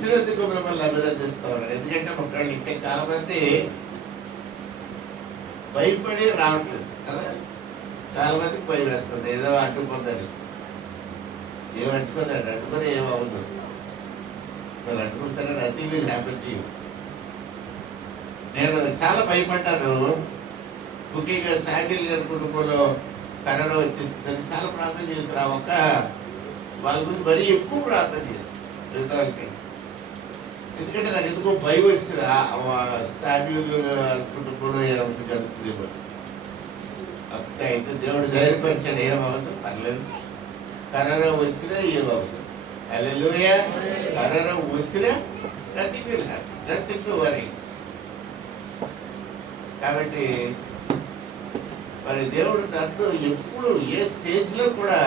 వచ్చినందుకు మిమ్మల్ని అభినందిస్తా ఉన్నాను. ఎందుకంటే ఒకళ్ళు ఇంకా చాలా మంది భయపడి రావట్లేదు కదా. చాలా మందికి భయం వేస్తుంది, ఏదో అడ్డుకుందని. ఏమంటుకుందండి, అడ్డుకొని ఏమవుతుంది, వాళ్ళు అడ్డుకొస్తారని nothing will happen to you. నేను చాలా భయపడ్డాను. ముఖ్యంగా శాండిల్ గారి కుటుంబంలో కరోనా వచ్చేసిందని చాలా ప్రార్థన చేశారు. ఆ ఒక్క వాళ్ళ గురించి మరీ ఎక్కువ ప్రార్థన చేశారు వాళ్ళకి. ఎందుకంటే నాకు ఎందుకో భయం వేస్తుంది, శాండిల్ కుటుంబంలో ఏమైనా జరుగుతుంది. అప్పుడు అయితే దేవుడు ధైర్యపరిచాడు, ఏమవుతుంది పర్లేదు, కరోనా వచ్చినా ఏమవుతుంది. హల్లెలూయా. కరోనా వచ్చినా nothing will happen, nothing to worry. కాబట్టి మరి దేవుడు నన్ను ఎప్పుడు ఏ స్టేజ్లో కూడా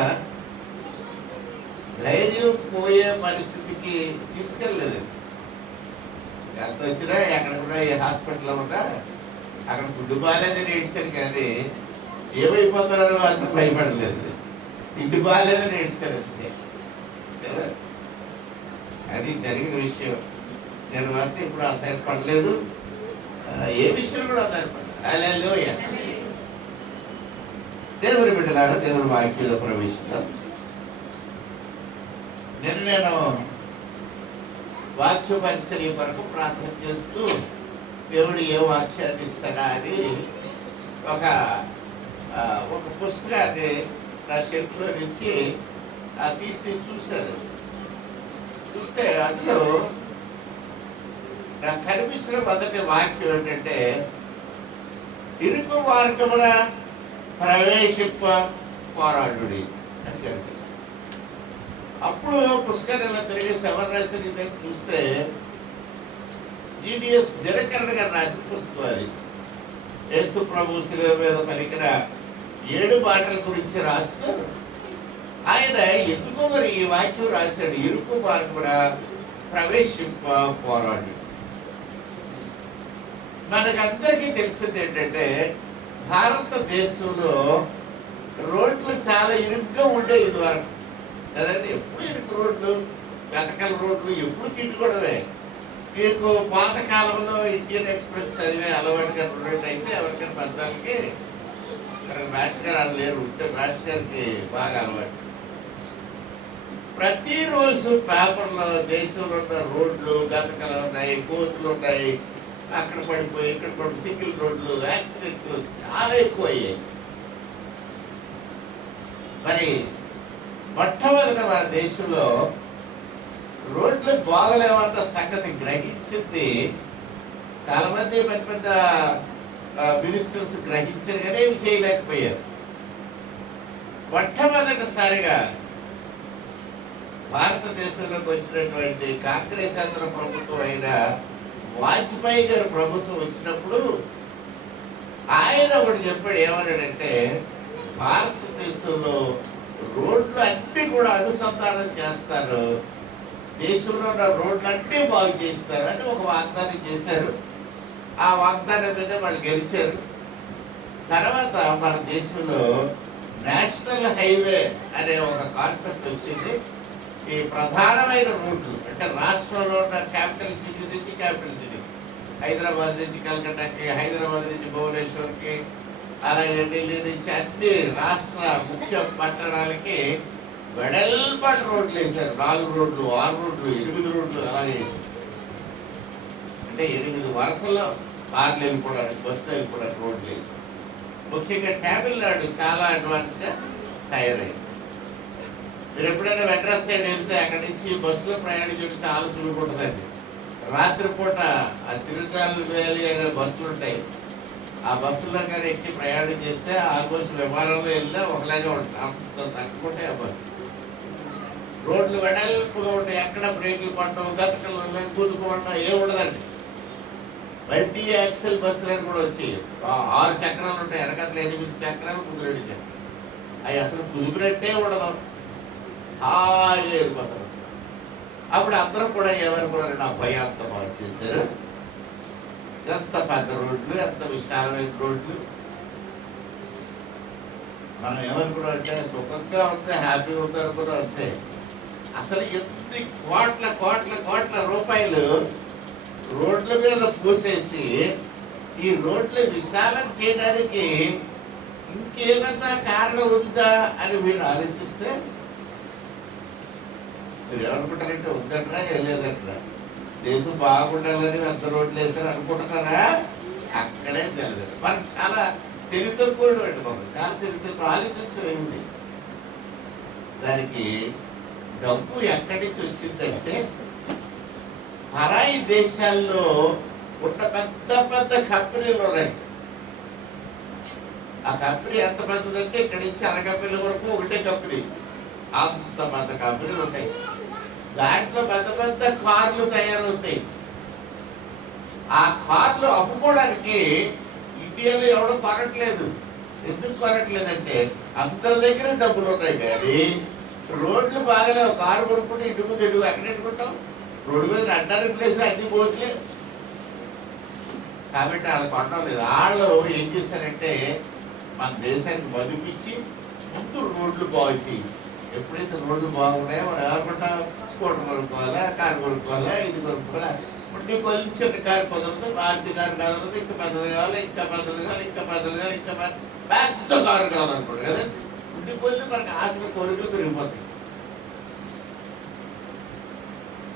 ధైర్యం పోయే పరిస్థితికి తీసుకెళ్ళలేదు. ఎంత వచ్చినా ఎక్కడ కూడా ఏ హాస్పిటల్లో ఉన్నా అక్కడ ఫుడ్ బాగాలేదని ఏడ్చాను, కానీ ఏమైపోతున్నారో మాత్రం భయపడలేదు. ఇంటి బాగాలేదని ఏడ్చాను అంతే కదా. అది జరిగిన విషయం. నేను మాత్రం ఇప్పుడు ఆధారపడలేదు, ఏ విషయం కూడా ఆధారపడలేదు. హల్లెలూయా. దేవుని బిడ్డలాగా దేవుని వాక్యంలో ప్రవేశిద్దాం. నేను వాక్య పరిచర్య కొరకు ప్రార్థన చేస్తూ దేవుడు ఏ వాక్యాన్ని ఇస్తాడా అని ఒక పుస్తకాన్ని నా షెల్ఫ్లో నుంచి తీసి చూశాను. చూస్తే అందులో నాకు కనిపించిన మొదటి వాక్యం ఏంటంటే, ఇరుకు మార్గమున ప్రవేశింప పోరాడుడి అని కనిపిస్తుంది. అప్పుడు పుస్తకాన్ని తిరిగి ఎవరు రాసిన ఇదని చూస్తే GDS దినకరణ గారు రాసిన పుస్తకం అది. యేసు ప్రభు శిలువ మీద పలికిన 7 మాటల గురించి రాస్తూ ఆయన ఎందుకో మరి ఈ వాక్యం రాశాడు, ఇరుకు మార్గమున ప్రవేశింప పోరాడు. మనకందరికీ తెలిసింది ఏంటంటే, భారతదేశంలో రోడ్లు చాలా ఇరుగ్గా ఉండేవి ఇది వరకు కదండి. ఎప్పుడు ఇరుకు రోడ్లు, గతకల రోడ్లు, ఎప్పుడు తిట్టుకోవడమే. మీకు పాతకాలంలో ఇండియన్ ఎక్స్ప్రెస్ చదివే అలవాటుగా ఉన్నట్టయితే ఎవరికైనా పెద్దలకి, మాస్టర్ గారు అని లేరు, ఉంటే మాస్టర్ గారికి బాగా అలవాటు. ప్రతిరోజు పేపర్లో దేశంలో ఉన్న రోడ్లు గతకలు ఉన్నాయి, కోతులు ఉన్నాయి, అక్కడ పడిపోయి ఇక్కడ పడి సింగిల్ రోడ్లు, యాక్సిడెంట్లు చాలా ఎక్కువ అయ్యాయి. మరి మొట్టమొదట మన దేశంలో రోడ్లు బాగలేవన్న సంగతి గ్రహించింది చాలా మంది పెద్ద పెద్ద మినిస్టర్స్ గ్రహించారు, కానీ ఏమి చేయలేకపోయారు. మొట్టమొదటిసారిగా భారతదేశంలోకి వచ్చినటువంటి కాంగ్రెస్ ఆంధ్ర ప్రభుత్వం అయిన వాజ్పేయి గారు ప్రభుత్వం వచ్చినప్పుడు ఆయన ఒకటి చెప్పాడు. ఏమన్నాడంటే, భారతదేశంలో రోడ్లు అన్నీ కూడా అనుసంధానం చేస్తారు, దేశంలో ఉన్న రోడ్లు అన్నీ బాగు చేస్తారు అని ఒక వాగ్దానం చేశారు. ఆ వాగ్దానం మీద వాళ్ళు గెలిచారు. తర్వాత మన దేశంలో నేషనల్ హైవే అనే ఒక కాన్సెప్ట్ వచ్చింది. ఈ ప్రధానమైన రూట్లు అంటే రాష్ట్రంలో ఉన్న క్యాపిటల్ సిటీ నుంచి క్యాపిటల్ సిటీ, హైదరాబాద్ నుంచి కలకట్టాకి, హైదరాబాద్ నుంచి భువనేశ్వర్కి, అలాగే ఢిల్లీ నుంచి అన్ని రాష్ట్ర ముఖ్య పట్టణాలకి వెడల్పాటి రోడ్లు వేశారు. 4 రోడ్లు, 6 రోడ్లు, 8 రోడ్లు అలా వేసారు. అంటే 8 వరుసల్లో కార్లు వెళ్ళిపోవడానికి, బస్సులు వెళ్ళిపోవడానికి రోడ్లు వేసారు. ముఖ్యంగా తమిళనాడు చాలా అడ్వాన్స్గా తయారైంది. మీరు ఎప్పుడైనా మెడ్రాస్ సైడ్ వెళ్తే అక్కడి నుంచి బస్సులో ప్రయాణించడం చాలా సులువు ఉంటుందండి. రాత్రిపూట ఆ తిరునాళ్ళు వ్యాలీ అనే బస్సులు ఉంటాయి. ఆ బస్సులో కానీ ఎక్కి ప్రయాణం చేస్తే ఆల్మోస్ట్ విమానంలో వెళ్ళినా ఒకలాగే ఉంటుంది, అంత చక్కకుంటాయి ఆ బస్సు. రోడ్లు వెడల్పుగా ఉంటాయి, ఎక్కడ బ్రేకులు పడటం, గతకలు గుద్దుకోవడం ఏమి ఉండదండి. మల్టీ యాక్సెల్ బస్సులు అని కూడా వచ్చి 6 చక్రాలు ఉంటాయి, వెనకట్ల 8 చక్రాలు, ముందు 2 చక్రాలు. అవి అసలు కుదిరినట్టే ఉండదు, హాయిగా వెళ్ళిపోతారు. అప్పుడు అందరం కూడా ఏమనుకున్నారు, నా భయం అంత బాగా చేశారు, ఎంత పెద్ద రోడ్లు, ఎంత విశాలమైన రోడ్లు. మనం ఏమనుకున్నాం అంటే సుఖంగా ఉంది, హ్యాపీగా ఉంది అనుకున్నాం అంతే. అసలు ఎన్ని కోట్ల కోట్ల కోట్ల రూపాయలు రోడ్ల మీద పూసేసి ఈ రోడ్లు విశాలం చేయడానికి ఇంకేదన్నా కారణం ఉందా అని మీరు ఆలోచిస్తే మీరు ఏమనుకుంటారంటే ఉందంటారా ఏం లేదంటారా? దేశం బాగుండాలని అంత రోడ్లు వేసారు అనుకుంటున్నారా? అక్కడే తెలియదు. మనకు చాలా తెలివితక్కువ అండి బాబు, చాలా తెలివితక్కువ ఆలోచించవేమిటి. దానికి డబ్బు ఎక్కడి నుంచి వచ్చిందంటే పరాయి దేశాల్లో ఉన్న పెద్ద పెద్ద కంపెనీలు ఉన్నాయి. ఆ కంపెనీ ఎంత పెద్దదంటే ఇక్కడి నుంచి అరకంపెనీల వరకు ఒకటే కంపెనీ, అంత పెద్ద కంపెనీలు ఉంటాయి. దాంట్లో పెద్ద పెద్ద కార్లు తయారవుతాయి. ఆ కార్లు అమ్ముకోవడానికి ఇండియాలో ఎవడో కొనట్లేదు. ఎందుకు కొనట్లేదంటే అందరి దగ్గర డబ్బులు ఉన్నాయి, కానీ రోడ్లు బాగాలేవు. కారు కొనుక్కుంటే ఇంటి ముందు ఎడుగు ఎక్కడ ఎట్టుకుంటాం? రోడ్డు మీద అడ్డానికి ప్లేస్ అన్ని పోట్లేదు. కాబట్టి వాళ్ళు కొనడం లేదు. వాళ్ళు ఏం చేశారంటే మన దేశానికి బతికించి ముందు రోడ్లు బాగు చేయించి, ఎప్పుడైతే రోడ్లు బాగున్నాయో మనం ఏమనుకుంటాం? స్కూటర్ కొనుక్కోవాలా, కారు కొనుక్కోవాలా, ఇది కొనుక్కోవాలా. ఇప్పుడు నీకు చిన్న కారు కుదరదు, మారుతి కారు కుదరదు, ఇంకా పెద్దది కావాలి, ఇంకా పెద్దది కావాలి, ఇంకా పెద్దది కావాలి, ఇంకా పెద్ద కారు కావాలనుకోండి కదండి. ఇంటికి వెళ్ళి మనకి ఆశలు కోరికలు పెరిగిపోతాయి.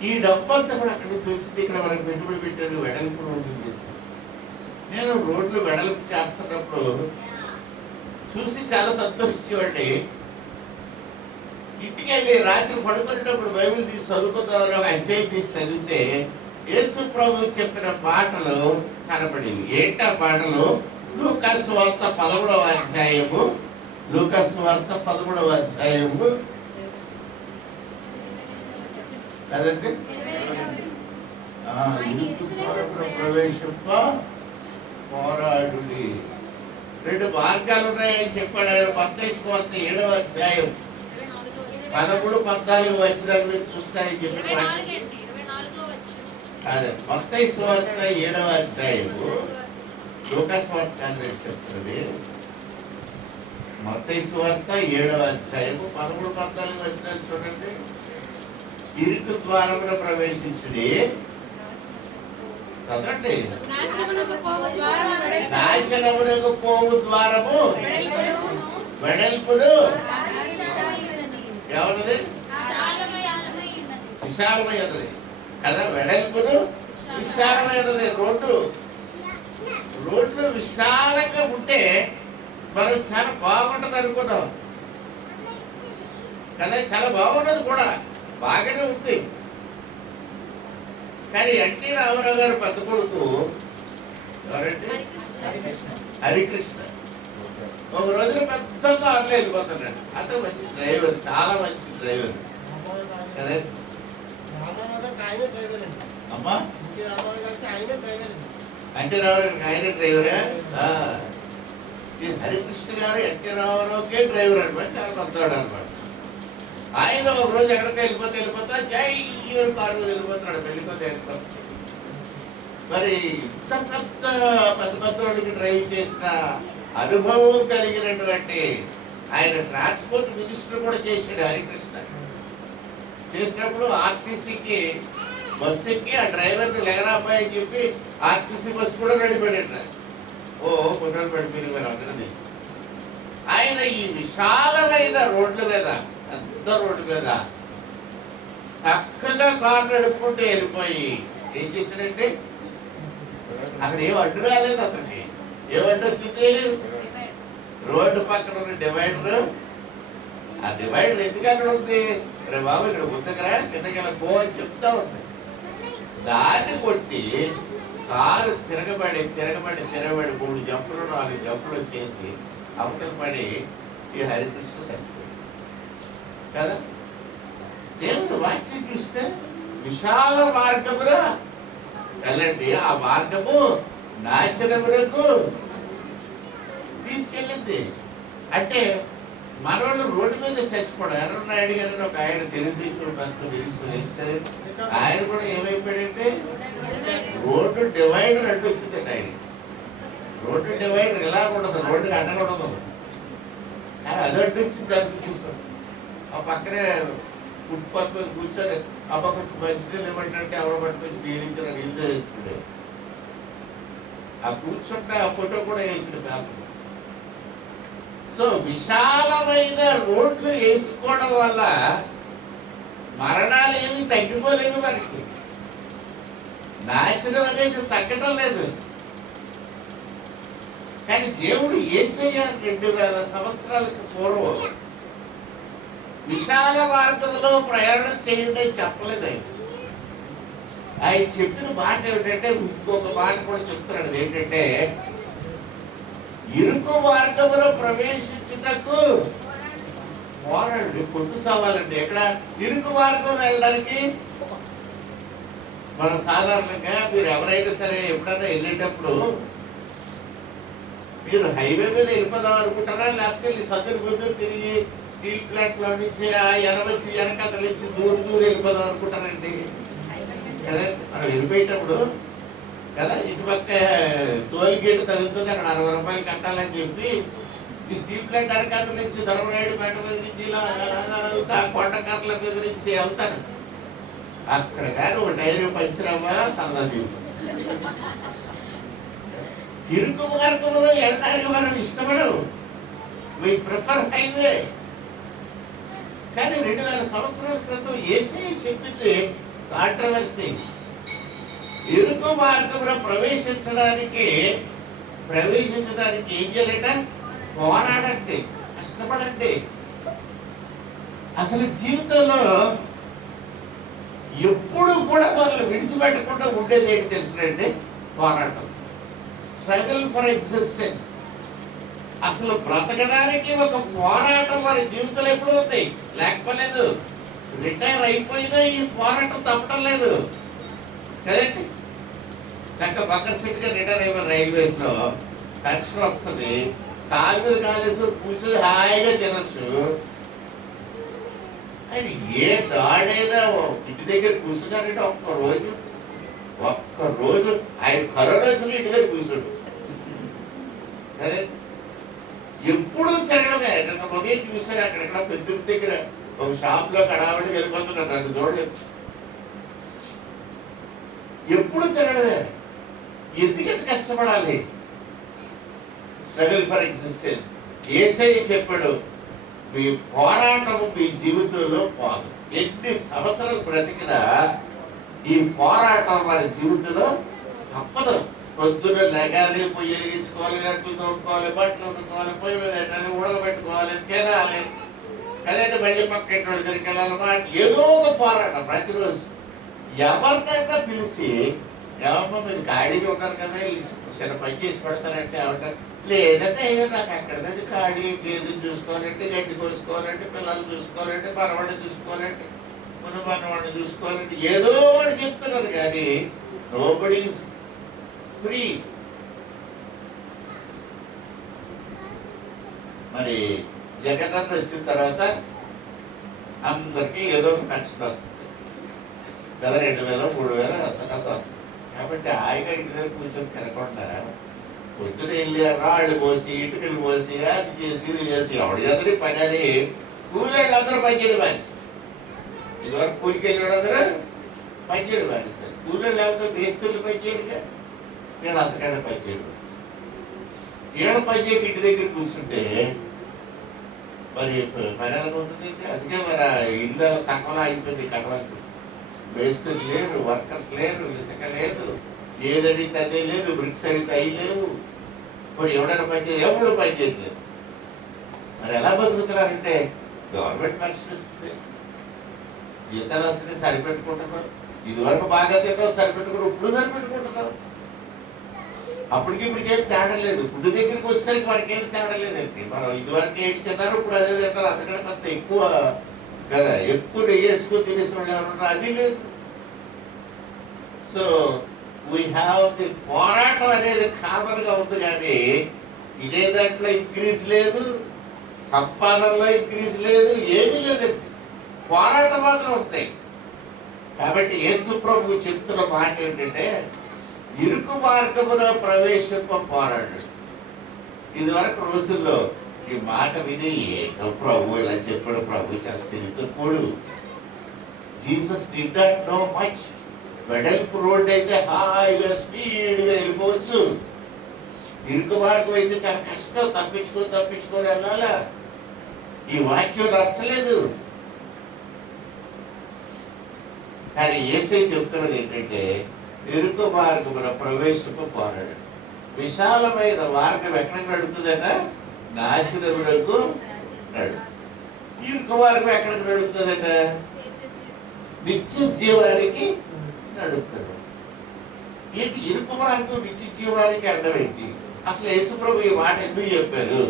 ఈ డబ్బు అంతా కూడా అక్కడి నుంచి వచ్చింది. ఇక్కడ మనకి పెట్టుబడి పెట్టారు, వెడల్పు రోడ్లు చేస్తారు. నేను రోడ్లు వెడల్పు చేస్తున్నప్పుడు చూసి చాలా సంతోషించేవాడిని. ఇంటికి వెళ్ళి రాత్రి పడుకునేటప్పుడు బైబిల్ తీసి చదువుకుందామని ఒక అధ్యాయం తీసి చదివితే యేసు ప్రభు చెప్పిన మాటలు కనపడేవి. ఏంటా మాటలు? లూకాసు వార్త 11వ అధ్యాయము, లూకాసు వార్త 11వ అధ్యాయము కదండి. ప్రవేశింప పోరాడుడి. 2 మార్గాలు ఉన్నాయని చెప్పాడు ఆయన. మత్తయి సువార్త 7వ అధ్యాయం 13, 14 వచనాలు మీరు చూస్తాయని చెప్పి అదే మత్తయి సువార్త 7వ అధ్యాయము, లూకాసు వార్త కాదు చెప్తుంది. మత్తయి సువార్త 7వ అధ్యాయము 13, 14 వచనాలు చూడండి. ఇరుకు ద్వారమున ప్రవేశించుడి. చదవండి. నాశనమునకు పోవు ద్వారము వెడల్పును ఎవరిది? విశాలమైనది కదా. వెడల్పును విశాలమైనది. రోడ్లు విశాలంగా ఉంటే మనకు చాలా బాగుంటుంది అనుకున్నాం కదా. చాలా బాగున్నది కూడా, బాగానే ఉంది. కానీ ఎన్టీ రామారావు గారు పెద్ద కొడుకు ఎవరంటే హరికృష్ణ ఒక రోజున పెద్ద కార్లో వెళ్ళిపోతున్నాడు. అతను మంచి డ్రైవర్, చాలా మంచి డ్రైవర్ కదా. అమ్మా ఎన్టీ రామారావు ఆయన డ్రైవరా? ఈ హరికృష్ణ గారు ఎన్టీ రామారావుకే డ్రైవర్ అనమాట, చాలా కొత్తవాడు అనమాట. ఆయన ఒక రోజు ఎక్కడికి వెళ్ళిపోతా జై కారు మీద వెళ్ళిపోతున్నాడు, వెళ్ళిపోతే వెళ్ళిపోతాడు. మరి ఇంత పెద్ద వాడికి డ్రైవ్ చేసిన అనుభవం కలిగినటువంటి ఆయన ట్రాన్స్పోర్ట్ మినిస్టర్ కూడా చేశాడు హరికృష్ణ. చేసినప్పుడు ఆర్టీసీకి బస్సు ఎక్కి ఆ డ్రైవర్ని లేరాబాయి అని చెప్పి ఆర్టీసీ బస్సు కూడా నడిపడేట. కొన్నాళ్ళు పడిపోయింది మరి అందరం తెలిసి. ఆయన ఈ విశాలమైన రోడ్ల మీద, పెద్ద రోడ్డు మీద చక్కగా కారు నడుపుకుంటూ వెళ్ళిపోయి ఏం చేశాడంటే అక్కడ ఏం అడ్డు రాలేదు. అతనికి ఏం అడ్డు వచ్చింది? రోడ్డు పక్కన ఉన్న డివైడర్. ఆ డివైడర్ ఎందుకు అక్కడ ఉంది? రే బాబు ఇక్కడ గుర్తుకరా, కిందకి పో అని చెప్తా ఉంది. దాన్ని కొట్టి కారు తిరగబడి 3 జంపులు 4 జంపులు వచ్చేసి అవతల పడి ఈ హరికృష్ణ చచ్చిపోయాడు కదా. దేవుడు వాక్యం చూస్తే విశాల మార్గములో వెళ్ళండి, ఆ మార్గము నాశనమునకు తీసుకెళ్ళింది. అంటే మనోళ్ళు రోడ్డు మీద చచ్చిపోవడం. ఎర్రనాయుడు గారు ఒక ఆయన తెలుగుదేశం తెలుసు, ఆయన కూడా ఏమైపోయాడంటే రోడ్డు డివైడర్ అడ్డు వచ్చిందండి ఆయన. రోడ్డు డివైడర్ ఎలా ఉండదు, రోడ్డుకి అడ్డకూడదు, కానీ అది అడ్డు వచ్చింది. దాన్ని చూసుకోండి. ఆ పక్కనే ఫుట్పాత్ మీద కూర్చొని అబ్బా కొంచెం మంచినీళ్ళు ఇవ్వమంటే ఎవరో పట్టుకొచ్చి నీళ్ళు ఇచ్చిన నీళ్ళు తెచ్చుకునే ఆ కూర్చుంటే ఆ ఫోటో కూడా వేసింది పేపర్. సో విశాలమైన రోడ్లు వేసుకోవడం వల్ల మరణాలు ఏమీ తగ్గిపోలేదు, మనకి నాశనం అనేది తగ్గడం లేదు. కానీ దేవుడు యేసయ్య 2000 సంవత్సరాలకు పూర్వం విశాల మార్గంలో ప్రయాణం చేయండి చెప్పలేదు. ఆయన చెప్పిన మాట ఏమిటంటే, ఇంకొక మాట కూడా చెప్తున్నాడు. ఏంటంటే, ఇరుకు మార్గంలో ప్రవేశించుటకు పోరాడు, కొట్టు సావాలండి. ఎక్కడ ఇరుకు మార్గం వెళ్ళడానికి మనం సాధారణంగా మీరు ఎవరైనా సరే ఎప్పుడైనా వెళ్ళేటప్పుడు మీరు హైవే మీద వెళ్ళిపోదాం అనుకుంటారా, లేకపోతే సదురు గుద్దురు తిరిగి స్టీల్ ప్లాంట్ లో నుంచి ఆ ఎనవచ్చి వెనకతల నుంచి దూరం వెళ్ళిపోదాం అనుకుంటారండి కదా. మనం వెళ్ళిపోయేటప్పుడు కదా ఇటుపక్క టోల్ గేట్ తగ్గుతుంది, అక్కడ 60 రూపాయలు కట్టాలని చెప్పి ఈ స్టీల్ ప్లాంట్ వెనకతల నుంచి ధర్మరాయుడు పేట మీద నుంచి ఇలా ఆ కొండకర్ల మీద నుంచి వెళ్తాను. అక్కడ కానీ ఒక టైర్ పంచర్ అవ్వాలా సన్నది. ఇరుకు మార్గంలో వెళ్ళడానికి మనం ఇష్టపడం, వి ప్రిఫర్ హైవే. కానీ 2000 సంవత్సరాల క్రితం యేసయ్య చెప్పింది కాంట్రవర్సీ. ఇరుకు మార్గంలో ప్రవేశించడానికి ఏం చేయాలంటే పోరాడండి, కష్టపడండి. అసలు జీవితంలో ఎప్పుడు కూడా వాళ్ళు విడిచిపెట్టకుండా ఉండేది ఏంటి తెలుసునండి? పోరాటం, స్ట్రగుల్ ఫర్ ఎగ్జిస్టెన్స్. అసలు బ్రతకడానికి ఒక పోరాటం వారి జీవితంలో ఎప్పుడు ఉంది, లేకపోలేదు. రిటైర్ అయిపోయినా ఈ పోరాటం తప్పడం లేదు కదండి. చక్క బక్కర్ సీట్ గా రిటైర్ అయిపోయిన రైల్వేస్ లో పెన్షన్ వస్తుంది, కాలు కాలేసి కూర్చొని హాయిగా తినచ్చు. ఆయన ఏ దాడైనా ఇంటి దగ్గర కూర్చున్నారంటే ఒక్క రోజు ఆయన కరోనా వచ్చిన ఇంటి దగ్గర కూర్చోడు అదే. ఎప్పుడు తిరగడమే. నిన్న ఉదయం చూసారు అక్కడెక్కడ పెద్ద దగ్గర ఒక షాప్ లో కడావడి వెళ్ళిపోతున్నాడు, నన్ను చూడలేదు. ఎప్పుడు తిరగడమే. ఎందుకు కష్టపడాలి? Struggle for existence. యేసయ్య చెప్పాడు, మీ పోరాటము మీ జీవితంలో పోదు. ఎన్ని సంవత్సరాలు బ్రతికినా ఈ పోరాటం వారి జీవితంలో తప్పదు. పొద్దున్న లెగాలి, పొయ్యి వెలిగించుకోవాలి, గట్లు తోముకోవాలి, బట్టలు వండుకోవాలి, పొయ్యి మీద పెట్టాలి, ఉడకబెట్టుకోవాలి, తినాలి కదండి. మళ్ళీ పక్కన దగ్గరికి వెళ్ళాలన్నమాట. ఏదో ఒక పోరాటం ప్రతిరోజు. ఎవరినైనా పిలిచి ఏమమ్మా మీరు ఖాళీగా ఉన్నారు కదా, చిన్న పని చేసి పెడతారంటే ఏమంటారు? లేదంటే అయినా నాకు అక్కడ దగ్గర ఖాళీ, గేదెని చూసుకోవాలంటే, గడ్డి కోసుకోవాలంటే, పిల్లలు చూసుకోవాలంటే, మనవాడిని చూసుకోవాలంటే, మనవాడిని చూసుకోవాలంటే ఏదో వాడు చెప్తున్నారు. కానీ నోబడీ ఈజ్ ఫ్రీ. మరి జగన్ వచ్చిన తర్వాత అందరికీ ఏదో ఒక పెన్షన్ వస్తుంది కదా, 2000 3000 అంతకంత వస్తుంది. కాబట్టి హాయిగా ఇంటి దగ్గర కూర్చొని తినకుండా పొద్దున వెళ్ళి రాళ్ళు పోసి ఇటుకలు పోసి అది చేసి ఇది చేసి ఎవడు చదివి పని అని కూలీళ్ళు అందరూ పనిచేయడం మానేస్తారు. ఇదివరకు కూలికి వెళ్ళాడు అందరూ పనిచేయడం మానేస్తారు. కూలీళ్ళు లేకపోతే మేస్త్రీలు పనిచేయరుగా, వీళ్ళు అంతకంటే పనిచేయడం మానేస్తారు. వీళ్ళ పనిచేయక ఇంటి దగ్గర కూర్చుంటే మరి పని ఎలాగవుతుందంటే, అందుకే మరి ఇల్లు సగంలో అయిపోయింది కట్టవలసింది. మేస్త్రి లేరు, వర్కర్స్ లేరు, ఇసుక లేదు, ఏదడితే అదే లేదు, బ్రిక్స్ అడిగితే అవి లేవు. మరి ఎవడైనా ఎవడు పని చేయట్లేదు. మరి ఎలా బతుకుతున్నారంటే గవర్నమెంట్ పెన్షన్ ఇస్తుంది, జీతాలు వస్తుంది, సరిపెట్టుకుంటున్నాం. ఇదివరకు బాగా తిన్నాం, సరిపెట్టుకున్నాం, ఇప్పుడు సరిపెట్టుకుంటున్నాం. అప్పటికి ఇప్పటికి ఏం తేడా లేదు. ఫుడ్ దగ్గరికి వచ్చేసరికి వారికి ఏం తేడా లేదండి. మనం ఇదివరకు ఏంటి తిన్నారు, ఇప్పుడు అదే తింటారు. అందుకని కొంత ఎక్కువ కదా, ఎక్కువ వేసుకుని తినేసిన వాళ్ళు ఎవరున్నారు, అది లేదు. సో వీ హ్యావ్ ది పోరాటం అనేది కామన్ గా ఉంది. కానీ తినే దాంట్లో ఇంక్రీజ్ లేదు, సంపాదనలో ఇంక్రీజ్ లేదు, ఏమీ లేదండి. పోరాటం మాత్రం ఉంటాయి. కాబట్టి యేసు ప్రభువు చెప్తున్న మాట ఏంటంటే, ఇరుకు మార్గములో ప్రవేశింప పోరాడు. ఇదివరకు రోజుల్లో ఈ మాట విని ప్రభు ఇలా చెప్పాడు, ప్రభు శక్తితో కూడు Jesus did not know much. వెడల్పు రోడ్ అయితే హాయిగా స్పీడ్గా వెళ్ళిపోవచ్చు, ఇరుకు మార్గం అయితే చాలా కష్టం, తప్పించుకొని వెళ్ళాలా. ఈ వాక్యం నచ్చలేదు. కానీ యేసయ్య చెప్తున్నది ఏంటంటే ఇరుకు మార్గమున ప్రవేశపు పోరాడు. విశాలమైన మార్గం ఎక్కడ నడుపుతుందట? నాశనములకు నడు. ఇరుకు మార్గం ఎక్కడికి నడుపుతుందట? నిత్య జీవానికి నడుపుతాడు. ఏంటి ఇరుకు మార్గం నిత్య జీవానికి అర్థమేంటి? అసలు యేసుప్రభు ఈ మాట ఎందుకు చెప్పారు?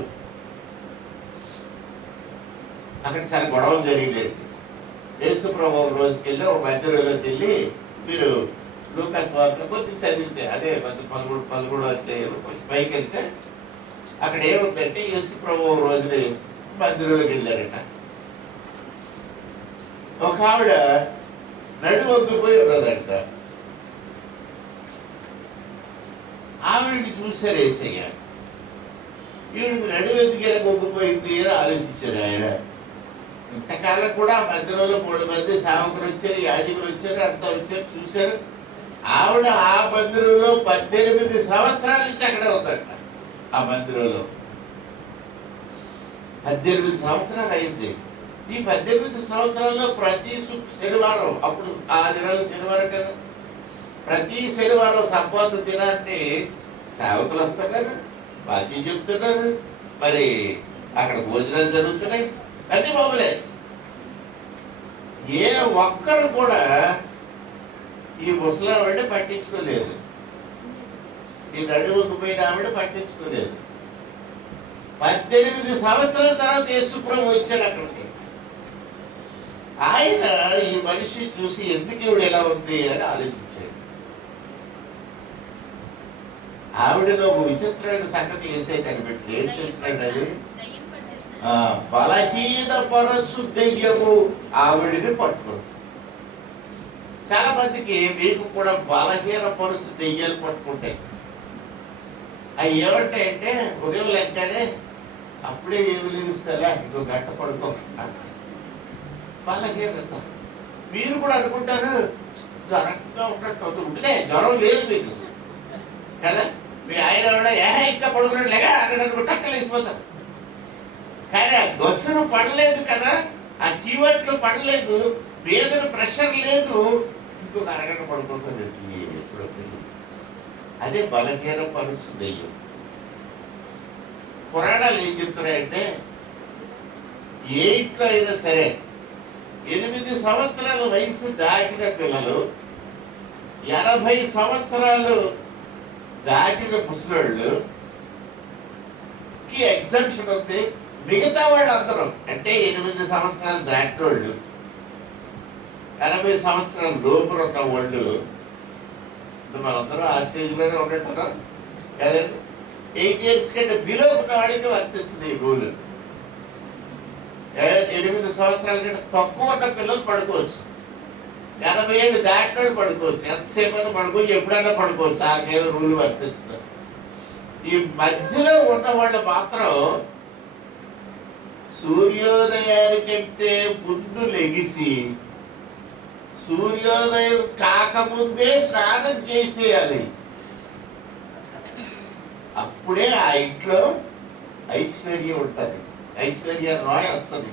అక్కడ చాలా గొడవలు జరిగినాయండి. యేసుప్రభు రోజుకి వెళ్ళి ఒక మందిరంలోకి వెళ్ళి, మీరు లూకా సువార్త కొద్ది చదివితే అదే 13 అధ్యాయంలో కొంచెం పైకి వెళ్తే అక్కడ ఏముందంటే యేసుప్రభు రోజుని మందిరంలోకి వెళ్ళారట. ఒక ఆవిడ నడువొగ్గిపోయి ఉన్నదంట. ఆవిడని చూశారు యేసయ్య. ఈవిడికి నడువెందుకు ఒగ్గిపోయింది అని ఆలోచించాడు ఆయన. ఇంతకాలం కూడా మందిరంలో 3 మంది సేవకులు వచ్చారు, యాజకులు వచ్చారు, అంతా వచ్చారు, చూశారు. ఆవిడ ఆ మందిరంలో 18 సంవత్సరాల నుంచి అక్కడే ఉందంట. ఆ మందిరంలో 18 సంవత్సరాలు అయింది. ఈ 18 సంవత్సరాల్లో ప్రతి శనివారం, అప్పుడు ఆ దినాలు శనివారం కదా, ప్రతి శనివారం సంపాద దినాన్ని సేవకులు వస్తున్నారు, వాక్యం చెప్తున్నారు, మరి అక్కడ భోజనాలు జరుగుతున్నాయి, అన్ని మామూలే. ఏ ఒక్కరు కూడా ఈ ముసలావిడ పట్టించుకోలేదు, ఈ నడువుకుపోయిన ఆవిడ పట్టించుకోలేదు. 18 సంవత్సరాల తర్వాత యేసుప్రభు వచ్చాడు అక్కడికి. ఆయన ఈ మనిషి చూసి ఎందుకు ఈవిడ ఎలా ఉంది అని ఆలోచించాడు. ఆవిడలో ఒక విచిత్రమైన సంగతి యేసయ్య కనిపెట్టి ఏం తెలిసినట్టు అది బలహీనపరచు దెయ్యము ఆవిడిని పట్టుకుంది. చాలా మందికి మీకు కూడా బలహీనపరచు దెయ్యాలు పట్టుకుంటాయి. అవి ఏమంటాయంటే ఉదయం లెక్కనే అప్పుడే ఏమి లేస్తారా, ఇంకో గంట పడుకో, బలహీనత. మీరు కూడా అనుకుంటారు జ్వరంగా ఉన్నట్టు ఉంటుందే, జ్వరం లేదు మీకు కదా. మీ ఆయన కూడా ఇంకా పడుకున్నాడు లేక అక్కడ అనుకుంటే అక్కడ వేసిపోతారు. కానీ ఆ గొస్సును పడలేదు కదా, ఆ చీవట్లు పడలేదు, వేదన ప్రెషర్ లేదు, ఇంకొక అరగంట పడుకుంటుంది. అదే బలహీన పరుచు దెయ్యం. పురాణాలు ఏం చెప్తున్నాయంటే 8లో అయినా సరే 8 సంవత్సరాల వయసు దాటిన పిల్లలు, 80 సంవత్సరాలు దాటిన ముసలోళ్ళకి ఎగ్జంప్షన్ ఉంది. మిగతా వాళ్ళు అందరూ అంటే 8 సంవత్సరాలు దాటినోళ్ళు, 80 సంవత్సరాల లోపల ఉన్న వాళ్ళు, మనందరూ ఆ స్టేజ్లోనే ఉన్నట్టున్నాం కదండి. 8 years కంటే బిలో ఉన్న వాళ్ళకి వర్తించింది ఈ రూల్. 8 సంవత్సరాల కంటే తక్కువ ఉన్న పిల్లలు పడుకోవచ్చు, 80 ఏళ్ళు దాటినోళ్ళు పడుకోవచ్చు, ఎంతసేపు అయినా పడుకోవచ్చు, ఎప్పుడైనా పడుకోవచ్చు. ఆ కేవలం రూల్ వర్తించడం. ఈ మధ్యలో ఉన్న వాళ్ళు మాత్రం సూర్యోదయానికంటే ముందు లెగిసి సూర్యోదయం కాకముందే స్నానం చేసేయాలి. అప్పుడే ఆ ఇంట్లో ఐశ్వర్యం ఉంటుంది, ఐశ్వర్య రాయ్ వస్తుంది.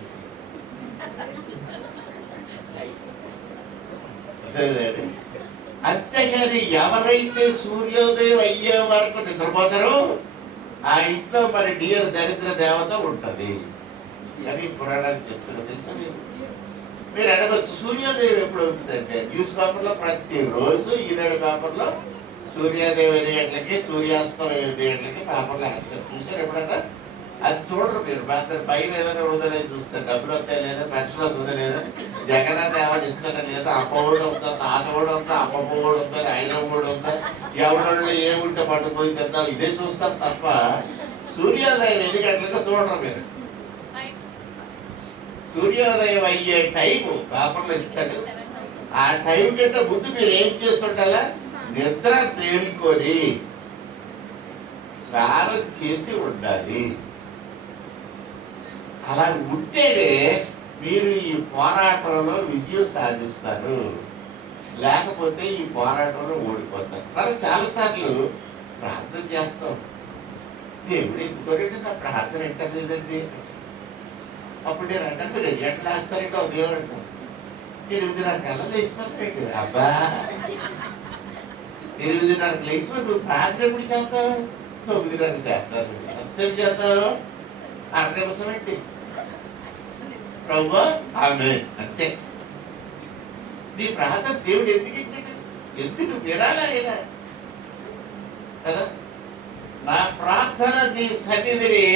అంతేగాని ఎవరైతే సూర్యోదయం అయ్యే వరకు నిద్రపోతారో ఆ ఇంట్లో మరి డియర్ దరిద్ర దేవత ఉంటుంది అని పురాణాలు చెప్తున్నారు. తెలుసా మీరు అడగచ్చు సూర్యోదయం ఎప్పుడు అవుతుందంటే న్యూస్ పేపర్లో ప్రతిరోజు ఈనాడు పేపర్లో సూర్యోదయం 5 గంటలకి సూర్యాస్తమయం 5 గంటలకి పేపర్లో వేస్తారు. చూసారు ఎప్పుడన్నా? అది చూడరు మీరు. పైన ఏదైనా ఉందనేది చూస్తారు, డబ్బులు వస్తాయి లేదా, పెన్షన్ అవుతుందా లేదా, జగన్ ఏమైనా ఇస్తాడా లేదా, అమ్మఒడు ఉందా, నాన్నఒడు ఉందా, అమ్మఒడు ఉందా, ఆయనఒడు ఉందా, ఎవడో ఏముంటే పట్టుకుపోయి తిందాం, ఇదే చూస్తారు తప్ప సూర్యోదయం 5 గంటలకు చూడరు మీరు. సూర్యోదయం అయ్యే టైము పేపర్లో ఇస్తాడు. ఆ టైం కంటే ముందు మీరు ఏం చేసి ఉండాలా? నిద్ర తేలుకొని స్నానం చేసి ఉండాలి. అలా ఉంటేనే మీరు ఈ పోరాటంలో విజయం సాధిస్తారు, లేకపోతే ఈ పోరాటంలో ఓడిపోతారు. మనం చాలాసార్లు ప్రార్థన చేస్తాం, దేవుడు ఎందుకోరండి నా ప్రార్థన ఎంటలేదండి. అప్పుడు నేను అంటే మీరు 2 గంటలు వేస్తారంటే ఉదయం అంటాం, 8:30 లేచిపోతారండి. అబ్బా 8:30 లేచిపోయి నువ్వు ప్రార్థన ఎప్పుడు చేస్తావు? 9:30 చేస్తాను. ఎంతసేపు చేస్తావు? 1/2 నిమిషం ఏంటి ప్రభు ఆమె అంతే. నీ ప్రార్థన దేవుడు ఎందుకు ఇచ్చాడు? ఎందుకు వినాలి ఆయన కదా. నా ప్రార్థన నీ సన్నిధిని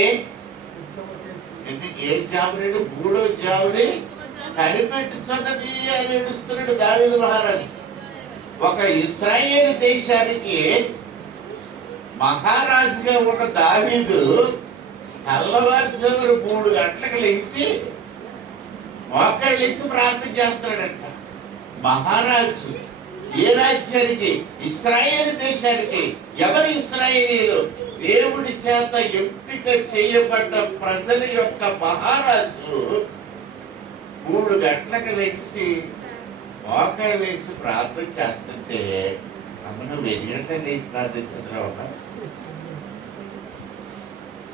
ఎందుకు ఏ జాబుని 3వ జాబుని కనిపెట్టుచున్నది అని ఏడుస్తున్నాడు దావీదు మహారాజు. ఒక ఇశ్రాయేలు దేశానికి మహారాజుగా ఉన్న దావీదు తెల్లవారుజామున 3 గంటలకు లేచి మోకాళ్ళు వేసి ప్రార్థన చేస్తున్నాడంట. మహారాజు ఏ రాజ్యానికి? ఇశ్రాయేలు దేశానికి. ఎవరు ఇశ్రాయేలీలు? దేవుడి చేత ఎంపిక చేయబడ్డ ప్రజల యొక్క మహారాజు 3 గంటలకు లేచి మోకాళ్ళు వేసి ప్రార్థన చేస్తుంటే అమ్మ నువ్వు 8 గంటలకు లేచి ప్రార్థించుతున్నావమ్మా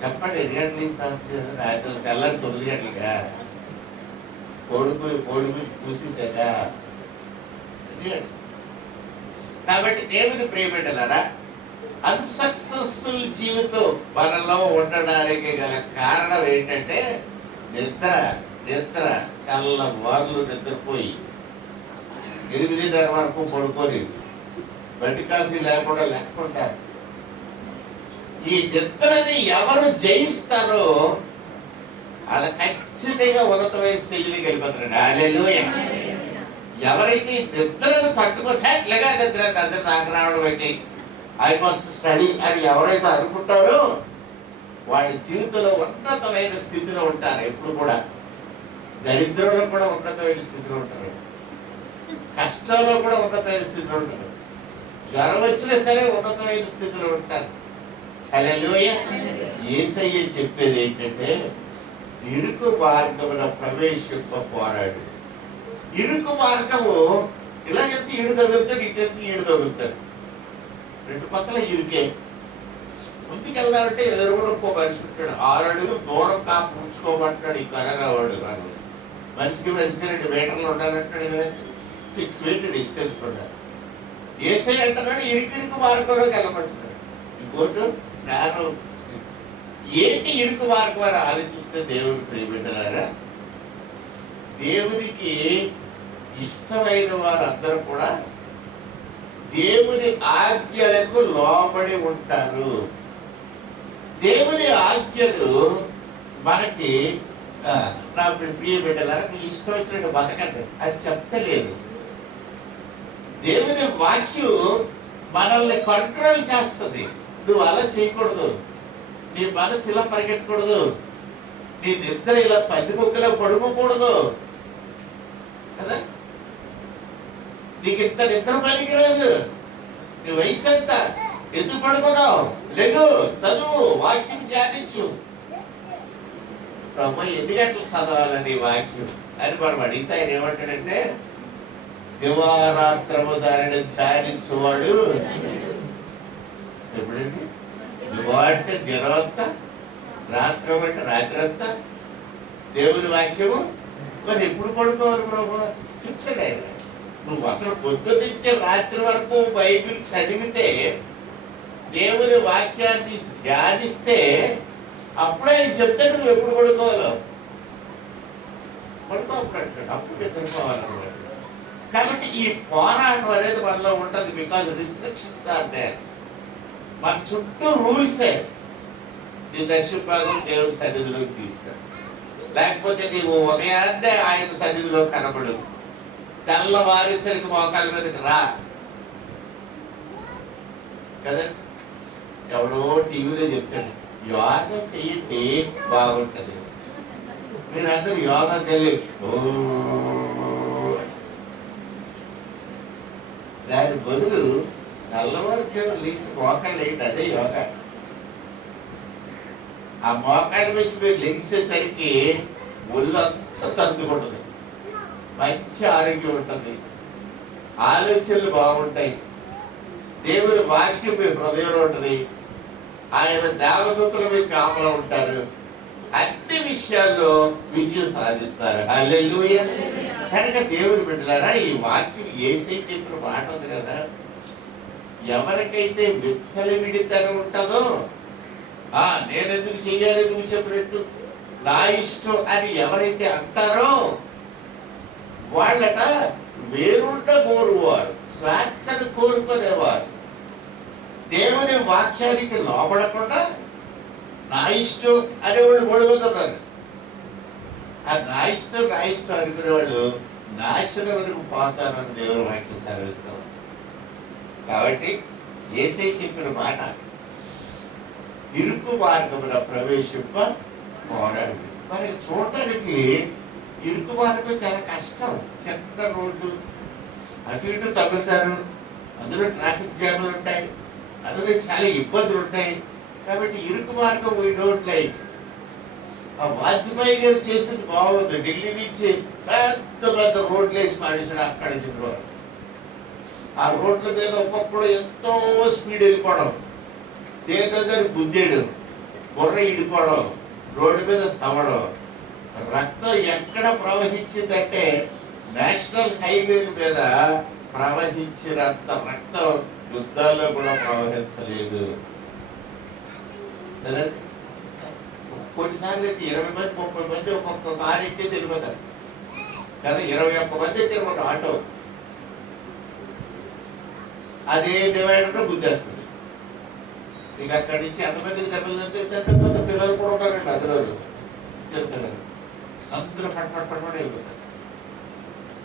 చెప్పండి. 8 గంటలు లేచి ప్రార్థన చేస్తున్నా రాత్రి తెల్లారి 9 గంటలుగా కొడుకు చూసేసాక. కాబట్టి దేవుని ప్రియబిడ్డలారా, అన్సక్సెస్ఫుల్ జీవితం మనలో ఉండడానికి గల కారణం ఏంటంటే నిద్ర తెల్లవారులు నిద్రపోయి 8:30 వరకు పడుకొని బండి కాఫీ లేకుండా ఈ నిద్రని ఎవరు జయిస్తారో అలా ఖచ్చితంగా ఉన్నతమైన స్టేజ్లోకి వెళ్ళిపోతున్నాడు. హల్లెలూయా. ఎవరైతే నిద్రను తట్టుకోలేగా నిద్ర నాకు రావడం ఏంటి, ఐ మస్ట్ స్టడీ అని ఎవరైతే అనుకుంటారో వాళ్ళ జీవితంలో ఉన్నతమైన స్థితిలో ఉంటారు. ఎప్పుడు కూడా దరిద్రంలో కూడా ఉన్నతమైన స్థితిలో ఉంటారు, కష్టంలో కూడా ఉన్నతమైన స్థితిలో ఉంటారు, జ్వరం వచ్చినా సరే ఉన్నతమైన స్థితిలో ఉంటారు. హల్లెలూయా. యేసయ్య చెప్పేది ఏంటంటే ఇరుకు మార్గమున ప్రవేశించ పోరాడు. ఇరుకు మార్గము ఇలాగెళ్తే ఈడు తగులుతాడు, ఇటెళ్తే ఈడు తగులుతాడు, 2 పక్కల ఇరుకే. ముందుకెళ్దామంటే ఎదురుగుడు ఇంకో మనిషి ఉంటాడు, 6 అడుగులు దూరం కాపు ఉంచుకోమంటాడు ఈ కరోనా వాడు. మనిషికి 2 మీటర్లు ఉండాలంటాడు కదండి, 6 feet డిస్టెన్స్ ఉండాలి. ఏసై అంటున్నాడు ఇరుకు మార్గంలోకి వెళ్ళమంటున్నాడు. ఇంకోటి జ్ఞానం ఏంటి ఇరుకు మార్గం అని ఆలోచిస్తే దేవుని ప్రియబిడ్డలారా, దేవునికి ఇష్టమైన వారందరూ కూడా దేవుని ఆజ్ఞలకు లోబడి ఉంటారు. దేవుని ఆజ్ఞలు మనకి నా ప్రియ బిడ్డలారా ఇష్టం వచ్చినట్టు బతకండి అది చెప్తలేదు. దేవుని వాక్యం మనల్ని కంట్రోల్ చేస్తుంది. నువ్వు అలా చేయకూడదు, నీ మనసు ఇలా పరిగెట్టకూడదు, నీ నిద్ర ఇలా 10 కుక్కలో పడుకోకూడదు కదా. నీకు ఇంత నిద్ర పనికిరాదు, నీ వయసు ఎంత, ఎందుకు పడుకున్నావు, లెగు చదువు, వాక్యం ధ్యానించు. ప్రభు 8 గంటలు చదవాలని వాక్యం అని మనం అడిగితే ఆయన ఏమంటాడంటే దివారాత్రము దానిని ధ్యానించువాడు. ఎప్పుడండి దివా అంటే దినమంతా, రాత్రం అంటే రాత్రి అంతా దేవుని వాక్యము. మరి ఎప్పుడు పడుకోవాలి ప్రభు చెప్తాడు ఆయన. నువ్వు అసలు పొద్దున్నుంచి రాత్రి వరకు బైబిల్ చదివితే, దేవుని వాక్యాన్ని ధ్యానిస్తే అప్పుడే ఆయన చెప్తాడు నువ్వు ఎప్పుడు పడుకోవాలో. పడుకోవాలంటాడు, అప్పుడు నిద్రపోవాలన్నాడు. కాబట్టి ఈ పోరాటం అనేది మనలో ఉంటుంది. Because restrictions are there. మన చుట్టూ రూల్సే. నీ దర్శింపాగం దేవుని సన్నిధిలోకి తీసుకురా, లేకపోతే నీవు ఉదయాన్నే ఆయన సన్నిధిలో కనబడు, తెల్లవారేసరికి మోకాళ్ళ మీదకి రా కదా. ఎవడో టీవీలో చెప్తాడు యోగా చెయ్యండి బాగుంటుంది. మీరందరూ యోగా కలిగి దాని బదులు తెల్లవారుజామున లేచి మోకాళ్ళు వేయండి, అదే యోగా. ఆ మోకాళ్ళ నుంచి మీరు లెగిసేసరికి ఒళ్ళంతా సర్దుకుంటుంది, మంచి ఆరోగ్యం ఉంటుంది, ఆలోచనలు బాగుంటాయి, దేవుని వాక్యం మీ హృదయంలో ఉంటుంది, ఆయన దేవదూతలు మీకు కాపలా ఉంటారు, అన్ని విషయాల్లో విజయం సాధిస్తారు. హల్లెలూయా. కనుక దేవుని బిడ్డలారా, ఈ వాక్యం యేసయ్య చెప్పిన మాట ఉంది కదా, ఎవరికైతే విచ్చలవిడితనం ఉంటుందో, నేనెందుకు చెయ్యాలి నువ్వు చెప్పినట్టు, నా ఇష్టం అని ఎవరైతే అంటారో వాళ్ళట వేరుండ కోరువారు, స్వేచ్ఛను కోరుకునేవారు, దేవుని వాక్యానికి లోబడకుండా నా ఇష్టం అనేవాళ్ళు ఓడిపోతున్నారు. ఆ నా ఇష్టం అనుకునే వాళ్ళు నాశనం వరకు పోతారని దేవుని వాక్యం సెలవిస్తాం. కాబట్టి యేసయ్య చెప్పిన మాట, ఇరుకు మార్గమున ప్రవేశింప పోరాడు. మరి చూడటానికి ఇరుకు మార్గం చాలా కష్టం, చిన్న రోడ్డు, అటు ఇటు తగులుతారు, అందులో ట్రాఫిక్ జామ్లు ఉంటాయి, అందులో చాలా ఇబ్బందులు ఉంటాయి. కాబట్టి ఇరుకు మార్గం వీ డోంట్ లైక్. ఆ వాజ్పేయి గారు చేసింది బాగుంది, ఢిల్లీ నుంచి పెద్ద పెద్ద రోడ్లు వేసి మానేసాడు అక్కడ చిత్రవారు. ఆ రోడ్ల మీద ఒక్కొక్కడు ఎంతో స్పీడ్ వెళ్ళిపోవడం, దేని గుద్దేడు, బుర్ర ఇడిపోవడం, రోడ్డు మీద సవడం, రక్తం ఎక్కడ ప్రవహించిందంటే నేషనల్ హైవేల మీద ప్రవహించినంత రక్తం యుద్ధాల్లో కూడా ప్రవహించలేదు కదండి. కొన్నిసార్లు అయితే 20 మంది 30 మంది ఒక్కొక్క కారు ఎక్కేసి వెళ్ళిపోతారు కదా, 21 మంది అయితే ఆటో అదే డివైడర్లో గుద్దేస్తుంది. ఇక అక్కడి నుంచి ఎంతమందికి దెబ్బలు పిల్లలు కూడా ఉంటారండి, అందులో చిన్న పిల్లలు అందరూ పట్టుబడి వెళ్ళిపోతారు.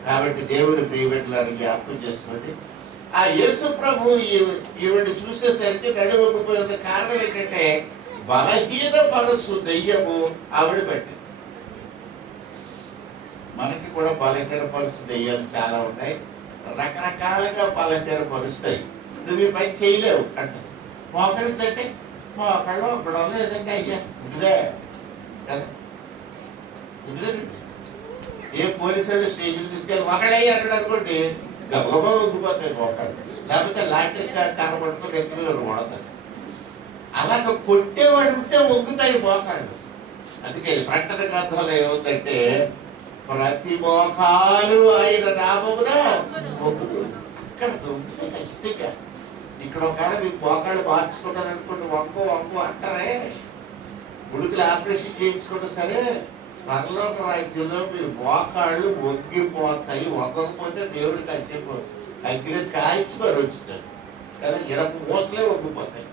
కాబట్టి దేవుని ప్రియబిడ్డలను జ్ఞాపకం చేసుకోండి. ఆ యేసు ప్రభు ఈవిడ్ని చూసేసరికి నడివకపోయిన కారణం ఏంటంటే బలహీన పరచు దెయ్యము ఆవిడ పెట్టింది. మనకి కూడా బలహీన పరచు దెయ్యాలు చాలా ఉన్నాయి, రకరకాలుగా బలహీన పరుస్తాయి. నువ్వు ఈ పని చేయలేవు అంటది. మోకరించంటే మోకళ్ళు అక్కడ లేదంటే అయ్యా ఇదే కదా, ఏ పోలీసు వాళ్ళు స్టేషన్ తీసుకెళ్ళి మోకళ్ళయ్యా అన్నాడు అనుకోండి, గబగబా ఉండిపోతాయి మోకాళ్ళు, లేకపోతే లాంటి కర్ర పట్టుకొని ఎత్తులో కొడతారు. అలాగ కొట్టేవాడు ఉంటే ఒగ్గుతాయి మోకాళ్ళు. అందుకే ప్రకటన గ్రంథంలో ఏముందంటే ప్రతి మోకాలు ఆయన నామమున ఒగ్గుతుంది. అక్కడ దొంగితే ఖచ్చితంగా. ఇక్కడ ఒకవేళ మీకు మోకాళ్ళు మార్చుకున్నారు అనుకోండి, వంకో అంటారే, ఉడుకులు ఆపరేషన్ చేయించుకున్నా సరే పరలోక రాజ్యంలో మీ మోకాళ్ళు వంగిపోతాయి. వంగకపోతే దేవుడి కాసేపు అగ్ని కాల్చి మరి వచ్చుతాడు కదా, ఇరవై మోసలే వంగిపోతాయి.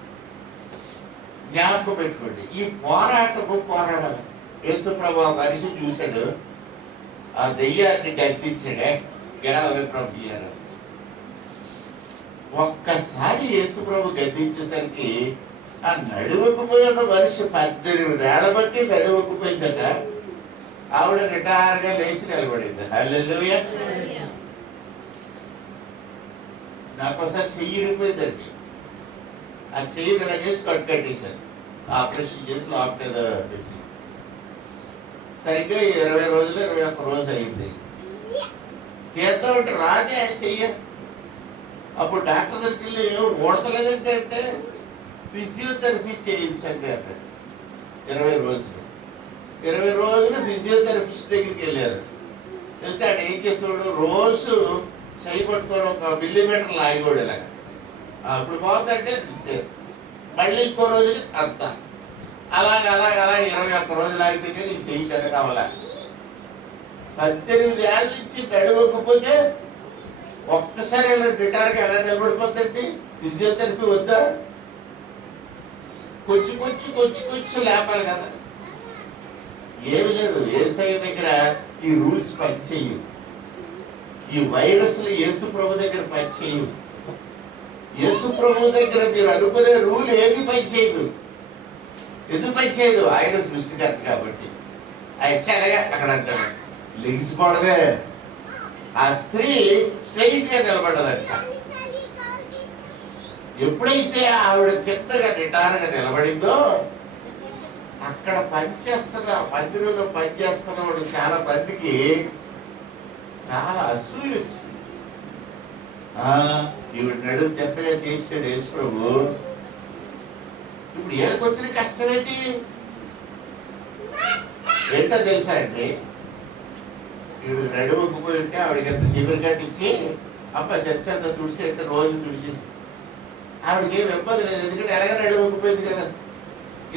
జ్ఞాపకం పెట్టుకోండి, ఈ పోరాడాలి. యేసు ప్రభు ఆ మనిషిని చూశాడు, ఆ దెయ్యాన్ని గద్దించాడే, గెట్ అవే ఫ్రమ్ హియర్. ఒక్కసారి యేసు ప్రభు గద్దించేసరికి ఆ నడివక్కుపోయిన మనిషి 18 ఏళ్ల బట్టి నడివక్కుపోయిందట. ఆవిడ రిటైర్గా లేచి నిలబడింది. హల్లెలూయా. నాకు ఒకసారి చెయ్యి ఇరిగిపోయిందండి, ఆ చెయ్యి ఇలా చేసి కట్టేసాను, ఆపరేషన్ చేసి లోపల పెట్టి సరిగ్గా 20 రోజులు 21 రోజు అయింది. చేద్దామంటే రాదే చెయ్య. అప్పుడు డాక్టర్ దగ్గరికి వెళ్ళి ఏమో ఓడతలేదంటే అంటే ఫిజియోథెరపీ చేయించండి అన్నాడు. 20 రోజులు ఫిజియోథెరపిస్ట్ దగ్గరికి వెళ్ళారు. వెళ్తే ఆడు ఏం చేసేవాడు, రోజు చేయి పట్టుకొని 1 మిల్లీమీటర్ లాగేవాడు ఇలాగా. అప్పుడు బాగుందంటే మళ్ళీ ఇంకో రోజుకి అంత అలాగ 21 రోజులు ఆగితే నీకు చెయ్యి కదా కావాలా. 18 ఏళ్ళ నుంచి నడివకపోతే ఒక్కసారి ఇలా రిటైర్గా ఎలా నిలబడిపోతుంది. ఫిజియోథెరపీ వద్దా, కొంచెం లేపాలి కదా. ఏమి లేదు, యేసయ్య దగ్గర ఈ రూల్స్ పనిచేయు, ఈ వైరస్లు యేసు ప్రభు దగ్గర పనిచేయు. యేసు ప్రభు దగ్గర మీరు అనుకునే రూల్ ఏది పనిచేయదు. ఎందుకు పనిచేయదు? ఆయన సృష్టికర్త కాబట్టి. ఆయన చల్లగా అక్కడ అంటాడు లెగిసిపోవడమే. ఆ స్త్రీ స్ట్రైట్ గా నిలబడ్డదంట. ఎప్పుడైతే ఆవిడ కిందగా నిటారుగా నిలబడిందో అక్కడ పనిచేస్తున్న మందిరంలో పనిచేస్తున్న వాడు చాలా మందికి చాలా అసూయ వచ్చింది. ఈవిడ నడుము తెప్పగా చేసాడు యేసు ప్రభు. ఇప్పుడు ఏళ్ళకి వచ్చిన కష్టం ఏంటో తెలుసా అండి? ఈవిడ నడుము ఒగ్గిపోయి ఉంటే ఆవిడకి ఎంత సిబిరి కట్టించి అమ్మ చర్చ అంతా తుడిసి అంటే రోజు తుడిచేసి ఆవిడకి ఏం ఇబ్బంది లేదు. ఎందుకంటే ఎలాగ నడుము ఒగ్గిపోయింది కదా.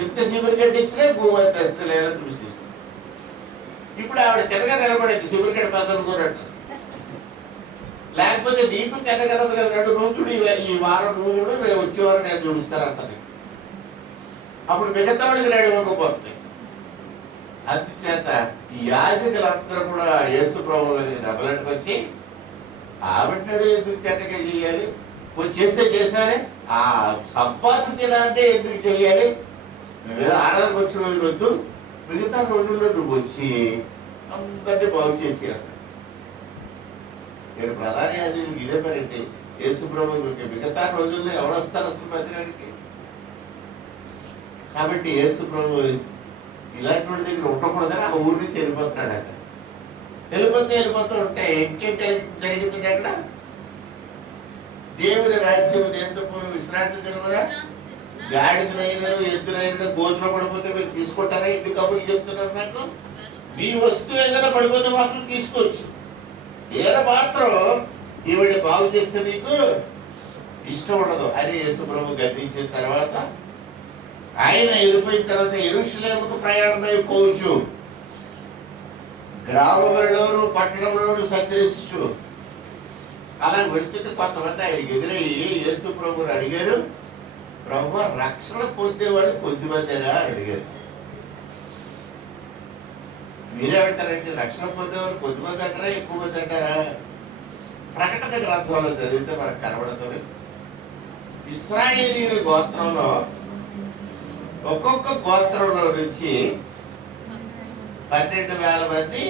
ఎంత సిబిరి కట్టించినా భూమి తెస్తుంది ఎలా తుడిచేసి. ఇప్పుడు ఆవిడ తిరగా నిలబడేది సిబిరి కట్టి పద్దనుకున్నట్టు. లేకపోతే నీకు తిరగలదు కదా, 2 రోజులు ఈ వారం రోజులు రేపు వచ్చే వారం నేను చూపిస్తానంటది. అప్పుడు మిగతా వాడికి రెడీ ఇవ్వకపోతే అందుచేత ఈ యాజకులందరూ కూడా యేసు ప్రభు గారికి దెబ్బలాంటికి వచ్చి ఆవిడనాడు ఎందుకు తిన్నగా చేయాలి, చేస్తే చేశారే, ఆ సంపాదించాలంటే ఎందుకు చెయ్యాలి, నువ్వేదో ఆరాధన వచ్చిన రోజులు వద్దు, మిగతా రోజుల్లో నువ్వు వచ్చి అందరినీ బాగు చేసేయాలి. నేను ప్రధాన యాజకుడికి ఇదే పరండి. యేసు ప్రభువుకి మిగతా రోజుల్లో ఎవరు వస్తారు అసలు మందిరానికి? కాబట్టి యేసు ప్రభు ఇలాంటి వాళ్ళ దగ్గర ఉండకూడదని ఆ ఊరి నుంచి వెళ్ళిపోతున్నాడు. అక్కడ వెళ్ళిపోతూ ఉంటే ఇంకేంటి జరిగింది అక్కడ? దేవుని రాజ్యం ఎందుకు విశ్రాంతి తిరుగురా, గాడిదలైనను ఎద్దులైన గోతులో పడిపోతే మీరు తీసుకుంటారా? ఇంటి కబుర్లు చెప్తున్నారు నాకు. మీ వస్తువు ఏదైనా పడిపోతే మాత్రం తీసుకోవచ్చు. ఏదో మాత్రం ఈవిడ బాగు చేస్తే మీకు ఇష్టం ఉండదు అని యేసు ప్రభు గద్దించిన తర్వాత ఆయన వెళ్ళిపోయిన తర్వాత యెరూషలేముకు ప్రయాణమైపోవచ్చు, గ్రామంలోను పట్టణంలోను సంచరించు. అలా వెళ్తుంటే కొంతమంది ఆయనకి ఎదురయ్యి యేసు ప్రభుని అడిగారు, ప్రభు రక్షణ పొందేవాళ్ళు కొద్దిమందిరా అని అడిగారు. మీరేమంటారంటే రక్షణ పొందేవారు కొద్దిమంది అంటారా ఎక్కువ మంది అంటారా? ప్రకటన గ్రంథంలో చదివితే మనకు కనబడుతుంది. ఇశ్రాయేలీయుల గోత్రంలో ఒక్కొక్క గోత్రంలో నుంచి 12,000 మంది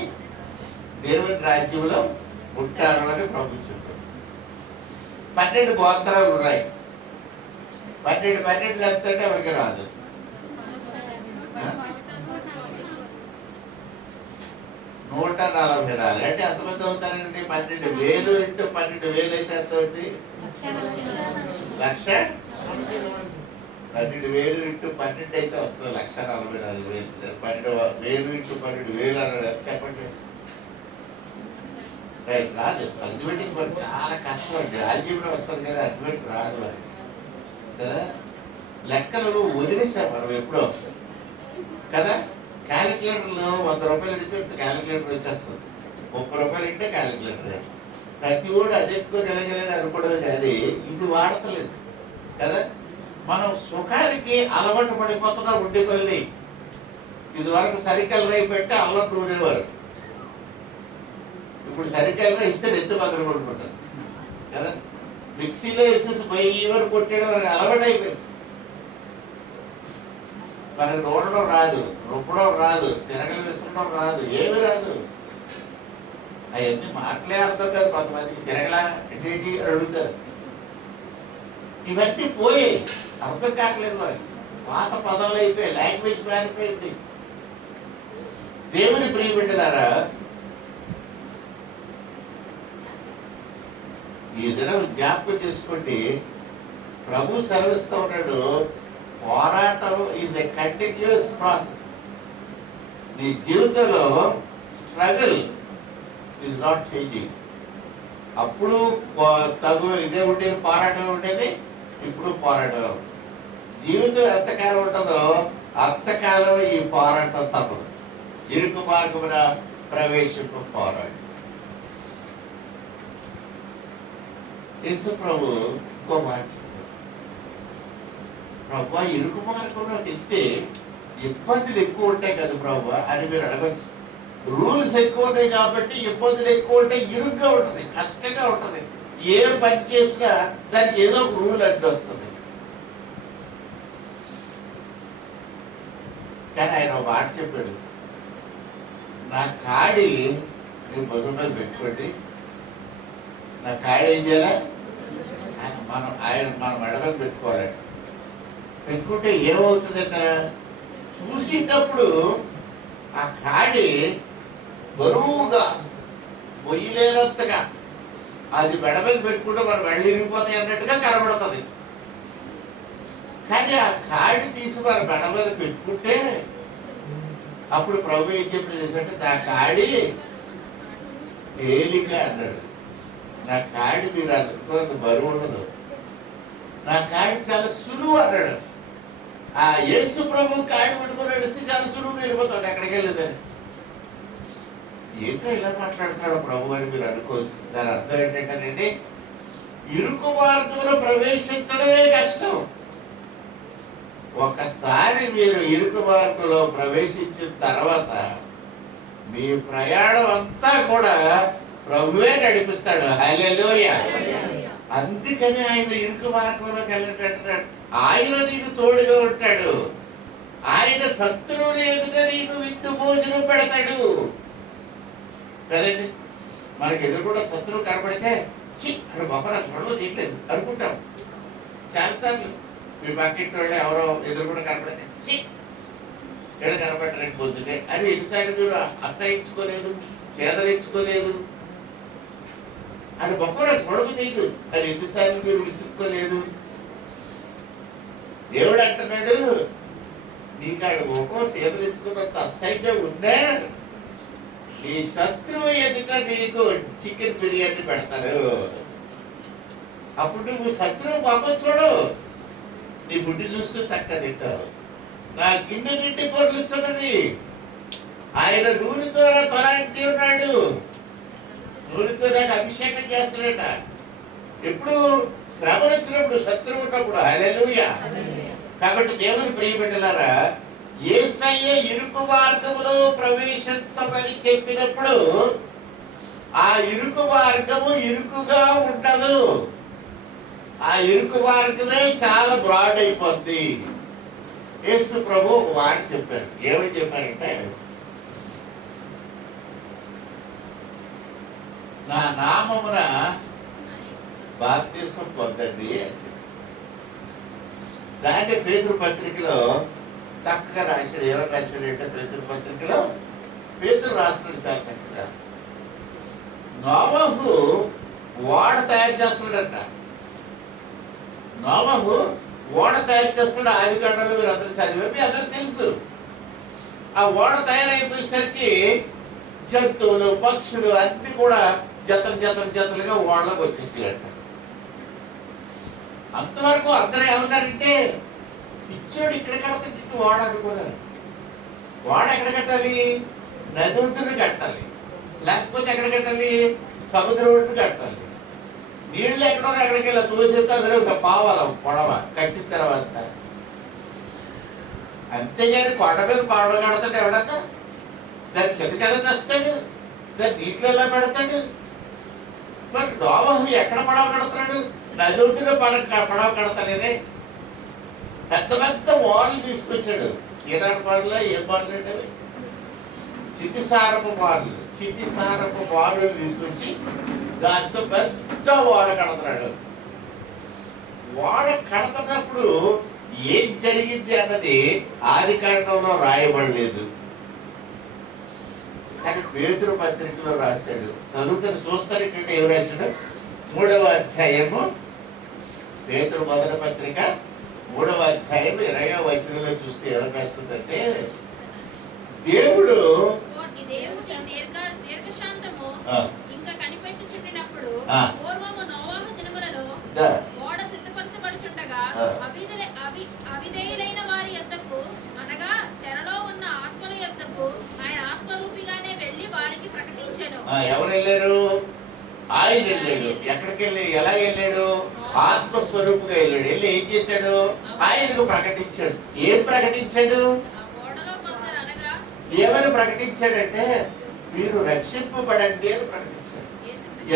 దేవుని రాజ్యంలో ఉంటారు అని ప్రభు చెప్పారు. 12 గోత్రాలు ఉన్నాయి. 12 ఎంతంటే ఎవరికి రాదు. 140 అంటే ఎంతమంది అవుతారండి? 12,000 ఇంటూ 12,000 అయితే ఎంత అవుతుంది? 1,00,000. 12,000 ఇంటూ 12 అయితే వస్తుంది 1,44,000. 12,000 ఇంటూ 12,000 అన్నాడు. చెప్పండి. రాదు. అర్థమెటిక్ చాలా కష్టం అండి. ఆల్జీబ్రా వస్తుంది కానీ అర్థమెటిక్ రాదు కదా. లెక్కలు వదిలేసాం మనం ఎప్పుడో కదా. క్యాలిక్యులేటర్లు 100 రూపాయలు అడిగితే క్యాలిక్యులేటర్ వచ్చేస్తుంది. 30 రూపాయలు అంటే క్యాలిక్యులేటర్. ప్రతి ఓడు అది ఎక్కువ గెలగలని అనుకోవడం కానీ ఇది వాడతలేదు కదా. మనం సుఖానికి అలవాటు పడిపోతున్నా ఉండే కొద్ది. ఇదివరకు సరికల్ పెట్టి అల్లం నూరేవారు. ఇప్పుడు సరికల్ ఇస్తే నెత్తి బదులు కొనుక్కుంటారు కదా. మిక్సీలో వేసేసి పోయి వరకు కొట్టేయడం మనకు అలవాటు అయిపోయింది. మనకు నూనడం రాదు, రుబ్బడం రాదు, తిరగలు విసరడం రాదు, ఏమి రాదు. అవన్నీ మాటలే అర్థం కాదు. కొంతమందికి తిరగలా ఏంటి అడుగుతారు. ఇవన్నీ పోయి అర్థం కావట్లేదు వారికి. పాత పదాలు అయిపోయాయి, లాంగ్వేజ్ మారిపోయింది. దేవుని ప్రియబిడ్డలారా, ఈ దినం జ్ఞాపకం చేసుకోండి. ప్రభు సెలవిస్తూ ఉన్నాడు, పోరాటం ఈజ్ ఎ కంటిన్యూస్ ప్రాసెస్. నీ జీవితంలో స్ట్రగుల్ ఈజ్ నాట్ చేంజింగ్. అప్పుడు ఇదే ఉండేది, పోరాటం ఉండేది, ఇప్పుడు పోరాటం. జీవితం ఎంతకాలం ఉంటుందో అంతకాలం ఈ పోరాటం తప్పదు. ఇరుకు మార్గమున ప్రవేశింపు పోరాటం. యేసు ప్రభు ఇంకో మాట చెప్పారు, ప్రభు ఇరుకు మార్గంలోకి ఇస్తే ఇబ్బందులు ఎక్కువ ఉంటాయి కదా ప్రభు అని మీరు అడగచ్చు. రూల్స్ ఎక్కువ ఉన్నాయి కాబట్టి ఇబ్బందులు ఎక్కువ ఉంటాయి, ఇరుగ్గా ఉంటుంది, కష్టంగా ఉంటుంది. ఏ పని చేసినా దానికి ఏదో ఒక రూల్ అడ్డు వస్తుంది. కానీ ఆయన ఒక మాట చెప్పాడు, నా కాడి మీ భుజం మీద పెట్టుకోండి. నా కాడి ఏం చేయాలా? మన మెడ మీద పెట్టుకోవాలంట. పెట్టుకుంటే ఏమవుతుందట? చూసేటప్పుడు ఆ కాడి బరువుగా మొయ్యలేనంతగా అది మెడ మీద పెట్టుకుంటే మనం వెళ్ళిరిగిపోతాయి అన్నట్టుగా కనబడుతుంది. కానీ ఆ కాడి తీసి మన మెడ మీద పెట్టుకుంటే అప్పుడు ప్రభు ఏం చెప్పి చేశాడంటే నా కాడి తేలిక అన్నాడు. నా కాడి మీరు అనుకున్నంత బరువు ఉండదు, నా కాడి చాలా సులువు అన్నాడు. ఆ యేసు ప్రభు కాడి పట్టుకొని నడిస్తే చాలా సులువుగా వెళ్ళిపోతాడు ఎక్కడికి వెళ్ళి సరే. ఏంటో ఇలా మాట్లాడుతున్నాడు ప్రభు అని మీరు అనుకోవచ్చు. దాని అర్థం ఏంటంటేనండి, ఇరుకు మార్గంలో ప్రవేశించడమే కష్టం. ఒకసారి మీరు ఇరుకు మార్గంలో ప్రవేశించిన తర్వాత మీ ప్రయాణం అంతా కూడా ప్రభువే నడిపిస్తాడు. హల్లెలూయా. అందుకని ఆయన ఇరుకు మార్గంలోకి వెళ్ళేటంటున్నాడు. ఆయన నీకు తోడుగా ఉంటాడు. ఆయన శత్రువుని ఎదుట నీకు విందు భోజనం పెడతాడు కదండి. మనకి ఎదురు కూడా శత్రువు కనపడితే చి అక్కడ గొప్ప చూడవు తీయట్లేదు అనుకుంటాం చాలాసార్లు. మీ పక్కింటి వాళ్ళు ఎవరో ఎదురు కూడా కనపడితే చి ఎక్కడ కనపడలేదు పొద్దునే అని ఎన్నిసార్లు మీరు అసహించుకోలేదు, సేదరించుకోలేదు, అది గొప్ప చూడకు తీయదు అని ఎన్నిసార్లు మీరు విసుక్కోలేదు. దేవుడు అంటున్నాడు, నీకాడు ముఖం సేదరించుకున్నంత అసహ్యంగా ఉన్నా నీ శత్రువు ఎదుట నీకు చికెన్ బిర్యానీ పెడతారు. అప్పుడు నువ్వు శత్రువు ముఖం చూడు, నీ ఫుడ్ చూసుకుని చక్కగా తింటావు. నా గిన్నె నిండి పొరలిస్తున్నది. ఆయన నూనెతో తలాంటి ఉన్నాడు, నూనెతో నాకు అభిషేకం చేస్తాడట. ఎప్పుడు శ్రమ వచ్చినప్పుడు, శత్రువు ఉన్నప్పుడు. హల్లెలూయా. కాబట్టి దేవుని ప్రియబిడ్డలారా, యేసయ్య ఇరుకు మార్గములో ప్రవేశించమని చెప్పినప్పుడు ఆ ఇరుకు మార్గము ఇరుకుగా ఉండదు. ఆ ఇరుకు మార్గమే చాలా బ్రాడ్ అయిపోద్ది. యేసు ప్రభు ఒక మాట చెప్పారు. ఏమని చెప్పారంటే, నా నామమున బాప్తిస్మం పొందండి అని చెప్పారు. దాన్ని పేతురు పత్రికలో చక్కగా రాశాడు. ఎవరు రాశాడు అంటే పేతురు పత్రికలో పేతురు రాస్తున్నాడు చాలా చక్కగా. నోవహు ఓడ తయారు చేస్తున్నాడంట. నోవహు ఓడ తయారు చేస్తున్నాడు. ఆదికాండంలో మీరు అందరూ చదివి మీ అందరూ తెలుసు. ఆ ఓడ తయారైపోయేసరికి జంతువులు, పక్షులు అన్ని కూడా జతలుగా ఓడలోకి వచ్చేసాయంట. అంతవరకు అందరూ ఏమన్నారంటే, పిచ్చోడు ఇక్కడ కడతాడు ఓడ అనుకున్నారు. ఓడ ఎక్కడ కట్టాలి? నది ఒడ్డున కట్టాలి, లేకపోతే ఎక్కడ కట్టాలి? సముద్రం ఒడ్డున కట్టాలి. నీళ్ళు ఎక్కడో ఎక్కడికి వెళ్ళి తోసేస్తే అందులో ఒక పావాల పొడవ కట్టిన తర్వాత. అంతేగాని కొండ మీద పడవ కడతాడు ఎవడన్నా? దాని కిందకి ఎలా తెస్తాడు? దాన్ని నీటిలో ఎలా పెడతాడు? మరి నోవహు ఎక్కడ పడవ కడతాడు? నది ఒడ్డున పడవ కడతలేదే. పెద్ద పెద్ద వార్లు తీసుకొచ్చాడు. సీనార్ బార్లో ఏ బార్లు అంటే చితిసారపు బార్లు తీసుకొచ్చి దాంతో పెద్ద ఓడ కడతాడు. ఓడ కడతన్నప్పుడు ఏం జరిగింది అన్నది ఆదికాండంలో రాయబడలేదు, కానీ పేతురు పత్రికలో రాశాడు. చదువుతారు, చూస్తారు. ఇక్కడ ఏం రాశాడు? 3వ అధ్యాయము, పేతురు మొదటి పత్రిక 3వ అధ్యాయం 20వ వచనంలో చూస్తే ఎవరు రాస్తుందంటే, దేవుడు ఇంకా కనిపెట్టుచుండినప్పుడు పూర్వము నోవహు దినములలో ఓడ సిద్ధపరచబడుచుండగా అవిధేయులైన వారి యొద్దకు, అనగా చెరలో ఉన్న ఆత్మల యొద్దకు ఆయన ఆత్మరూపిగానే వెళ్ళి వారికి ప్రకటించెను. ఎవరు వెళ్ళారు? ఆయన వెళ్ళాడు. ఎక్కడికి వెళ్ళి ఎలా వెళ్ళాడు? ఆత్మస్వరూపుగా వెళ్ళాడు. వెళ్ళి ఏం చేశాడు? ఆయనకు ప్రకటించాడు. ఏం ప్రకటించాడు? ఏమని ప్రకటించాడంటే, మీరు రక్షింపబడండి అని ప్రకటించాడు.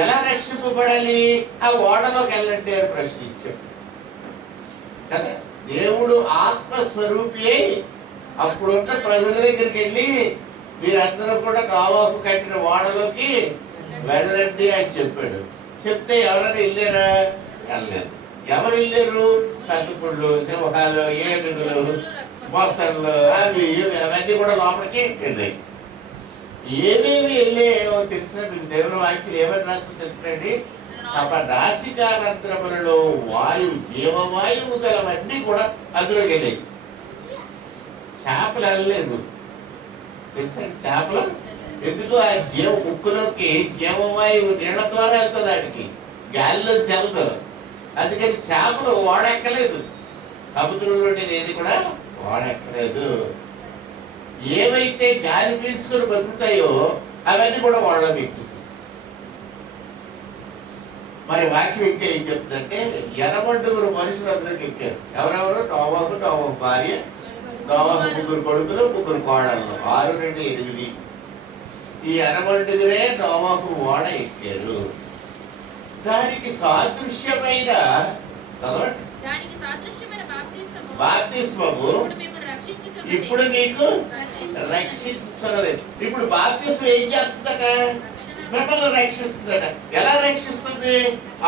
ఎలా రక్షింపబడాలి? ఆ ఓడలోకి వెళ్ళండి అని ప్రశ్నించాడు కదా. దేవుడు ఆత్మస్వరూపి అయి అప్పుడున్న ప్రజల దగ్గరికి వెళ్ళి, మీరందరూ కూడా నోవహు కట్టిన ఓడలోకి వెళ్ళండి అని చెప్పాడు. చెప్తే ఎవరైనా వెళ్ళారా? వెళ్ళలేదు. ఎవరు వెళ్ళారు? కత్తుకుళ్ళు, సింహాలు, ఏనుగులు, మొసళ్ళు అవి ఇవి అవన్నీ కూడా లోపలికి వెళ్ళాయి. ఏమేమి వెళ్ళాయో తెలిసిన మీకు దేవుని వాక్యం ఏమని రాసి తెలిసినండి, తమ నాసికారంధ్రములలో వాయువు జీవవాయువు గలవన్నీ కూడా అందులోకి వెళ్ళాయి. చేపలు వెళ్ళలేదు తెలుసండి. చేపలు ఎందుకు ఆ ముక్కులోకి జీవవాయువు నీళ్ళ ద్వారా వెళ్తుంది, దానికి గాలిలో చల్లదు. అందుకని చేపలు ఓడెక్కలేదు, సముద్రంలో ఏది కూడా ఓడెక్కలేదు. ఏవైతే గాలి పీల్చుకొని బతుకుతాయో అవన్నీ కూడా ఓడలో ఎక్కిస్తాయి. మరి వాక్యం ఇంకా ఏం చెప్తుందంటే 80 మనుషులు అందులోకి ఎక్కారు. ఎవరెవరు? నోవహు భార్య, నోవహు 3 కొడుకులు 3 కోడళ్ళు, 6 2 8. ఈ 80 నోవహు ఓడ ఎక్కారు. దానికి సాదృశ్యమైన చదవండి, బాప్తిస్మము ఇప్పుడు మీకు రక్షించున్నది. ఇప్పుడు బాప్తిస్మం ఏం చేస్తుందట? మిమ్మల్ని రక్షిస్తుందట. ఎలా రక్షిస్తుంది?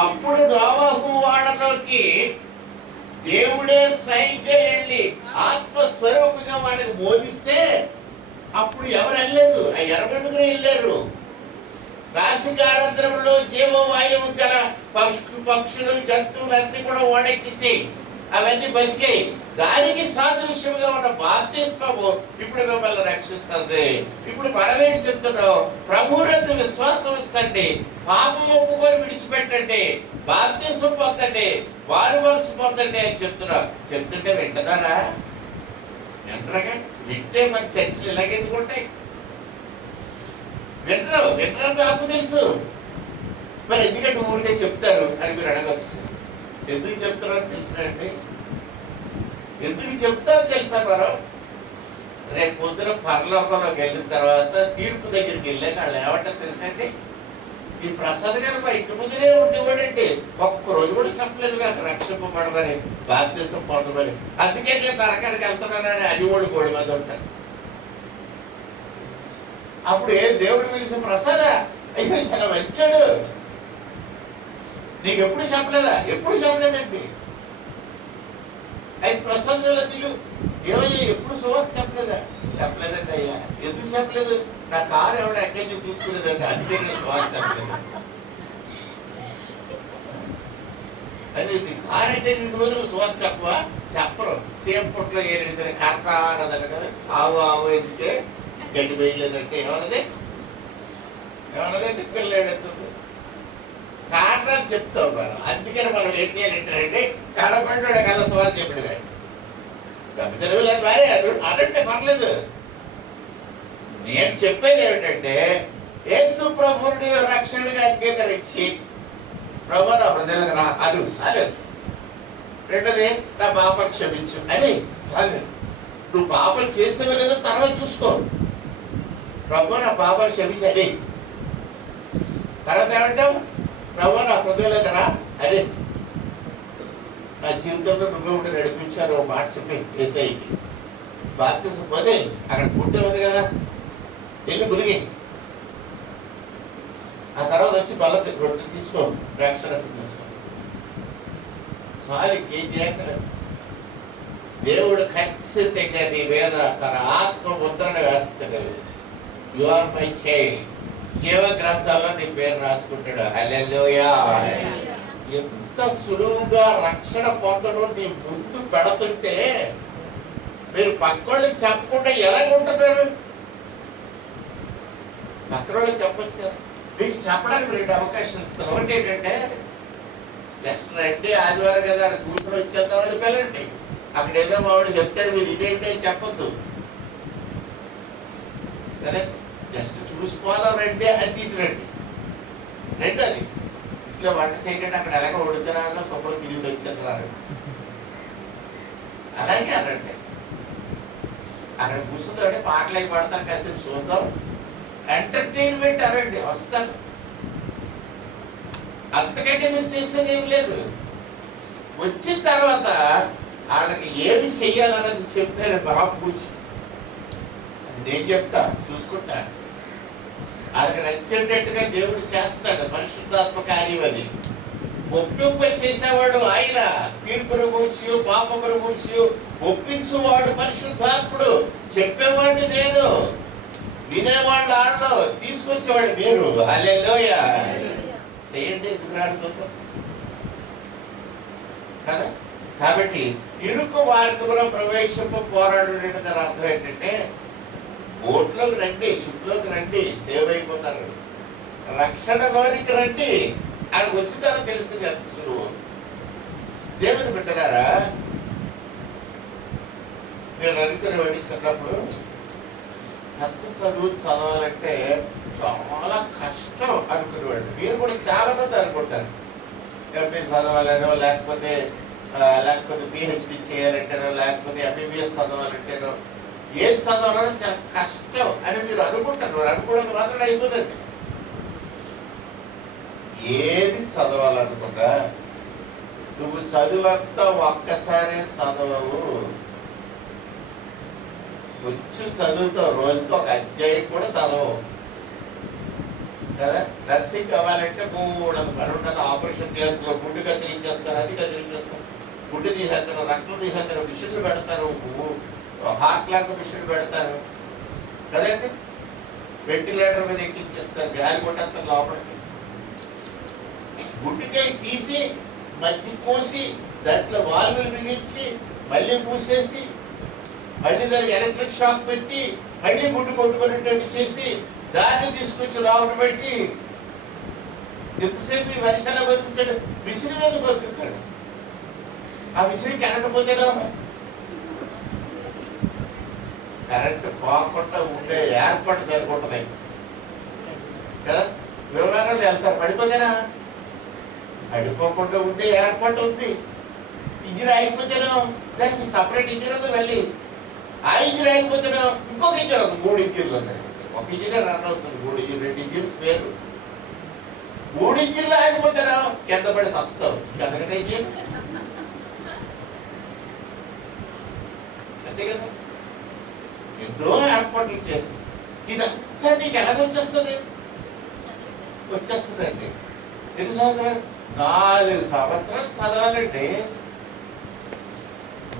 అప్పుడు నోవహు ఓడలోకి దేవుడే స్వయంగా వెళ్ళి ఆత్మస్వరూపంగా వాళ్ళకి బోధిస్తే అప్పుడు ఎవరు వెళ్ళలేదు, ఆ 80 వెళ్ళారు. నాసికారంధ్రములో జీవవాయువు గల పక్షులు జంతువులన్నీ కూడా ఓడెక్కించాయి, అవన్నీ బతికాయి. దానికి సాదృశ్యముగా ఉన్న బాప్తిస్మము ఇప్పుడు మిమ్మల్ని రక్షిస్తుంది. ఇప్పుడు మనమేంటి చెప్తున్నాం? ప్రభువునందు విశ్వాసం ఉంచండి, పాపం ఒప్పుకొని విడిచిపెట్టండి, బాప్తిస్మం పొందండి, వారు మనసు పొందండి అని చెప్తున్నాం. చెప్తుంటే వింటున్నారా? వినరగా? వింటే మన చర్చలు ఇలాగెందుకుంటాయి? వినరు నాకు తెలుసు. మరి ఎందుకంటే ఊరికే చెప్తారు అని మీరు అడగచ్చు. ఎందుకు చెప్తారని తెలిసినండి, ఎందుకు చెప్తారో తెలుసా? మనం రేపు పొద్దున పరలోకంలోకి వెళ్ళిన తర్వాత తీర్పు దగ్గరికి వెళ్ళాక వాళ్ళు ఏమంటారు తెలుసండి, ఈ ప్రసాద్ గారు మా ఇంటి ముందునే ఉండేవాడండి, ఒక్కరోజు కూడా చెప్పలేదు నాకు రక్షింపబడమని, బాప్తిసం పొందమని, అందుకే నేను నరకానికి వెళ్తున్నానని అది ఓడి గోడి మీద ఉంటాను. అప్పుడు దేవుడు పిలిచిన ప్రసాద, అయ్యో చాలా వచ్చాడు, నీకు ఎప్పుడు చెప్పలేదా? ఎప్పుడు చెప్పలేదండి. అయితే ప్రసాద్ పిలు, ఏమయ్యా ఎప్పుడు సువార్త చెప్పలేదా? చెప్పలేదండి అయ్యా. ఎందుకు చెప్పలేదు? నా కారు ఎవడ ఎక్కడి నుంచి తీసుకునేదండి, అందుకే నేను సువార్త చెప్పలేదు. అదే నీ కారు ఎక్కడి తీసుకుని నువ్వు సువార్త చెప్పవా? చెప్పరు. సేపట్లో ఏదైతే కర్త అన్నదంట కదా, ఆవు ఎందుకే గడ్డి వేయలేదంటే ఏమన్నదంటే పిల్లడెత్తుంది. కారణాలు చెప్తావు మనం. అందుకని మనం ఏం చేయాలంటే కనపడ్డాడు కళ్ళ సువార్త చెప్పాడు కానీ తెలుగులేదు భార్య అనంటే పర్లేదు. నేను చెప్పేది ఏమిటంటే యేసు ప్రభువుని రక్షణగా అంగీకరించి ప్రభు నా హృదయంలో రా అని చాలేదు. రెండోది నా పాపం క్షమించు అని చాలేదు. నువ్వు పాపం చేసేవో లేదో తర్వాత చూసుకో. ప్రభు నా పాపాలు క్షమించాలి. తర్వాత ఏమంటావు? ప్రభు నా హృదయంలోకి రా అదే నా జీవితంలో నువ్వే ఉండి నడిపించాను ఒక మాట చెప్పి ఏసైకి బాప్తిసం పోతే అక్కడ పుట్టే ఉంది కదా, వెళ్ళి మునిగి ఆ తర్వాత వచ్చి బల్ల రొట్టె తీసుకో, ద్రాక్షరసం తీసుకో, సారీ ఏం చేయక్కలేదు. దేవుడు ఖచ్చితంగా నీ మీద తన ఆత్మ ముద్రను వేస్తాడు. యు ఆర్ మై చైల్డ్, జీవ గ్రంథాల్లో నీ పేరు రాసుకుంటాడు. హల్లెలూయా. ఎంత సులువుగా రక్షణ పొందడం నీ ముందు పెడుతుంటే మీరు పక్కోళ్ళకి చెప్పకుండా ఎలాగుంటున్నారు? పక్కనోళ్ళకి చెప్పొచ్చు కదా. మీకు చెప్పడానికి 2 అవకాశం ఇస్తాను. ఒకటి ఏంటంటే జస్ట్ రండి ఆదివారం కదా అక్కడ కూర్చొని వచ్చేద్దామని పిల్లండి. అక్కడ ఏదో మావాడు చెప్తాడు, మీరు ఇదేంటి అని చెప్పొద్దు కదండి. జస్ట్ చూసుకోవాలా రండి అని తీసిరండి. రెండోది ఇంట్లో వంట చేయకండి, అక్కడ ఎలాగో వండుతారా శుభ్రం తీసి వచ్చేద్దారు అలాగే అనండి. అక్కడ కూర్చుందంటే పాటలు అవి పడతారు, కాసేపు చూద్దాం, ఎంటర్టైన్మెంట్ అనండి, వస్తారు. అంతకంటే మీరు చేసేది ఏమి లేదు. వచ్చిన తర్వాత వాళ్ళకి ఏమి చెయ్యాలన్నది చెప్పేది బాబు కూర్చి, అది నేను చెప్తా, చూసుకుంటా. వాళ్ళకి నచ్చేటట్టుగా దేవుడు చేస్తాడు, పరిశుద్ధాత్మ కార్యం అది. ఒప్పింప చేసేవాడు ఆయన, తీర్పును గూర్చి పాపమును గూర్చి ఒప్పించువాడు పరిశుద్ధాత్ముడు, చెప్పేవాడిని నేను, వినేవాళ్ళు ఆడలో, తీసుకొచ్చేవాడు మీరు. హల్లెలూయా. చేయండి, ఎందుకు రాడు సొంతం కదా. కాబట్టి ఇరుకు మార్గంలో ప్రవేశింపు పోరాడు దాని అర్థం ఏంటంటే, బోట్లోకి రండి, షిప్లోకి రండి, సేవ్ అయిపోతారు. రక్షణలోనికి రండి, అది వచ్చిన తర్వాత తెలుస్తుంది ఎంత సులువు. దేవుని బిడ్డలారా, నేను అనుకునేవాడిని చిన్నప్పుడు పెద్ద చదువులు చదవాలంటే చాలా కష్టం అనుకునేవాడిని. మీరు కూడా చాలా మంది అనుకుంటారు, ఎంపీ చదవాలనో, లేకపోతే పిహెచ్డి చేయాలంటేనో, లేకపోతే ఎంబీబీఎస్ చదవాలంటేనో, ఏం చదవాలనో చాలా కష్టం అని మీరు అనుకుంటారు. అనుకోవడం మాత్రం అయిపోదండి. ఏది చదవాలనుకున్నా నువ్వు చదువంతా ఒక్కసారి చదవవు, కొంచెం చదువుతావు, రోజుకి ఒక అధ్యాయం కూడా చదవవు కదా. నర్సింగ్ అవ్వాలంటే మూడు పనుంటారు, ఆపరేషన్ థియేటర్లో గుండు కత్తిరించేస్తారు, అది కత్తిరించేస్తారు, గుండు తీసేస్తారు, రక్తం తీసేస్తారు, మిషన్లు పెడతారు, హార్ట్ లాగా మిషన్లు పెడతారు కదండి, వెంటిలేటర్ మీద ఎక్కించేస్తారు, గాలి కొట్టేస్తారు లోపలికి. గుండెకాయ తీసి మధ్య కోసి దాంట్లో వాల్వులు బిగించి మళ్ళీ మూసేసి మళ్ళీ దానికి ఎలక్ట్రిక్ షాక్ పెట్టి మళ్ళీ గుండు కొట్టుకునేటట్టు చేసి దాన్ని తీసుకొచ్చి లోపల పెట్టి ఎంతసేపు ఈ వరిసెలా బతుకుతాడు, విసిరి మీద బతుకుతాడు. ఆ విసిరి కరెంట్ పోతేనో, కరెంట్ పోకుండా ఉండే ఏర్పాటు జరుగుతుంది కదా. వ్యవహారాలు వెళ్తారు, పడిపోతేనా, పడిపోకుండా ఉండే ఏర్పాటు ఉంది. ఇంజిన్ ఆగిపోతేనో దానికి సపరేట్ ఇంజిన్ ఉంది, మళ్ళీ ఆ ఇంజిన్ ఆగిపోతేనో ఇంకొక ఇంజిన్ ఉంది. 3 ఇంజిన్లు ఉన్నాయి, ఒక ఇంజిన్ రన్ అవుతుంది, 3 ఇంజిన్ 2 ఇంజిన్స్ వేరు. 3 ఇంజిన్లు ఆగిపోతేనో కింద పడి సస్తావు, ఎందుకంటే ఇంజిన్ అంతే కదా. ఎన్నో ఏర్పాట్లు చేసి ఇదంతా నీకు ఎలాగొచ్చేస్తుంది? వచ్చేస్తుందండి. ఎన్ని సంవత్సరాలు? 4 సంవత్సరాలు చదవాలండి.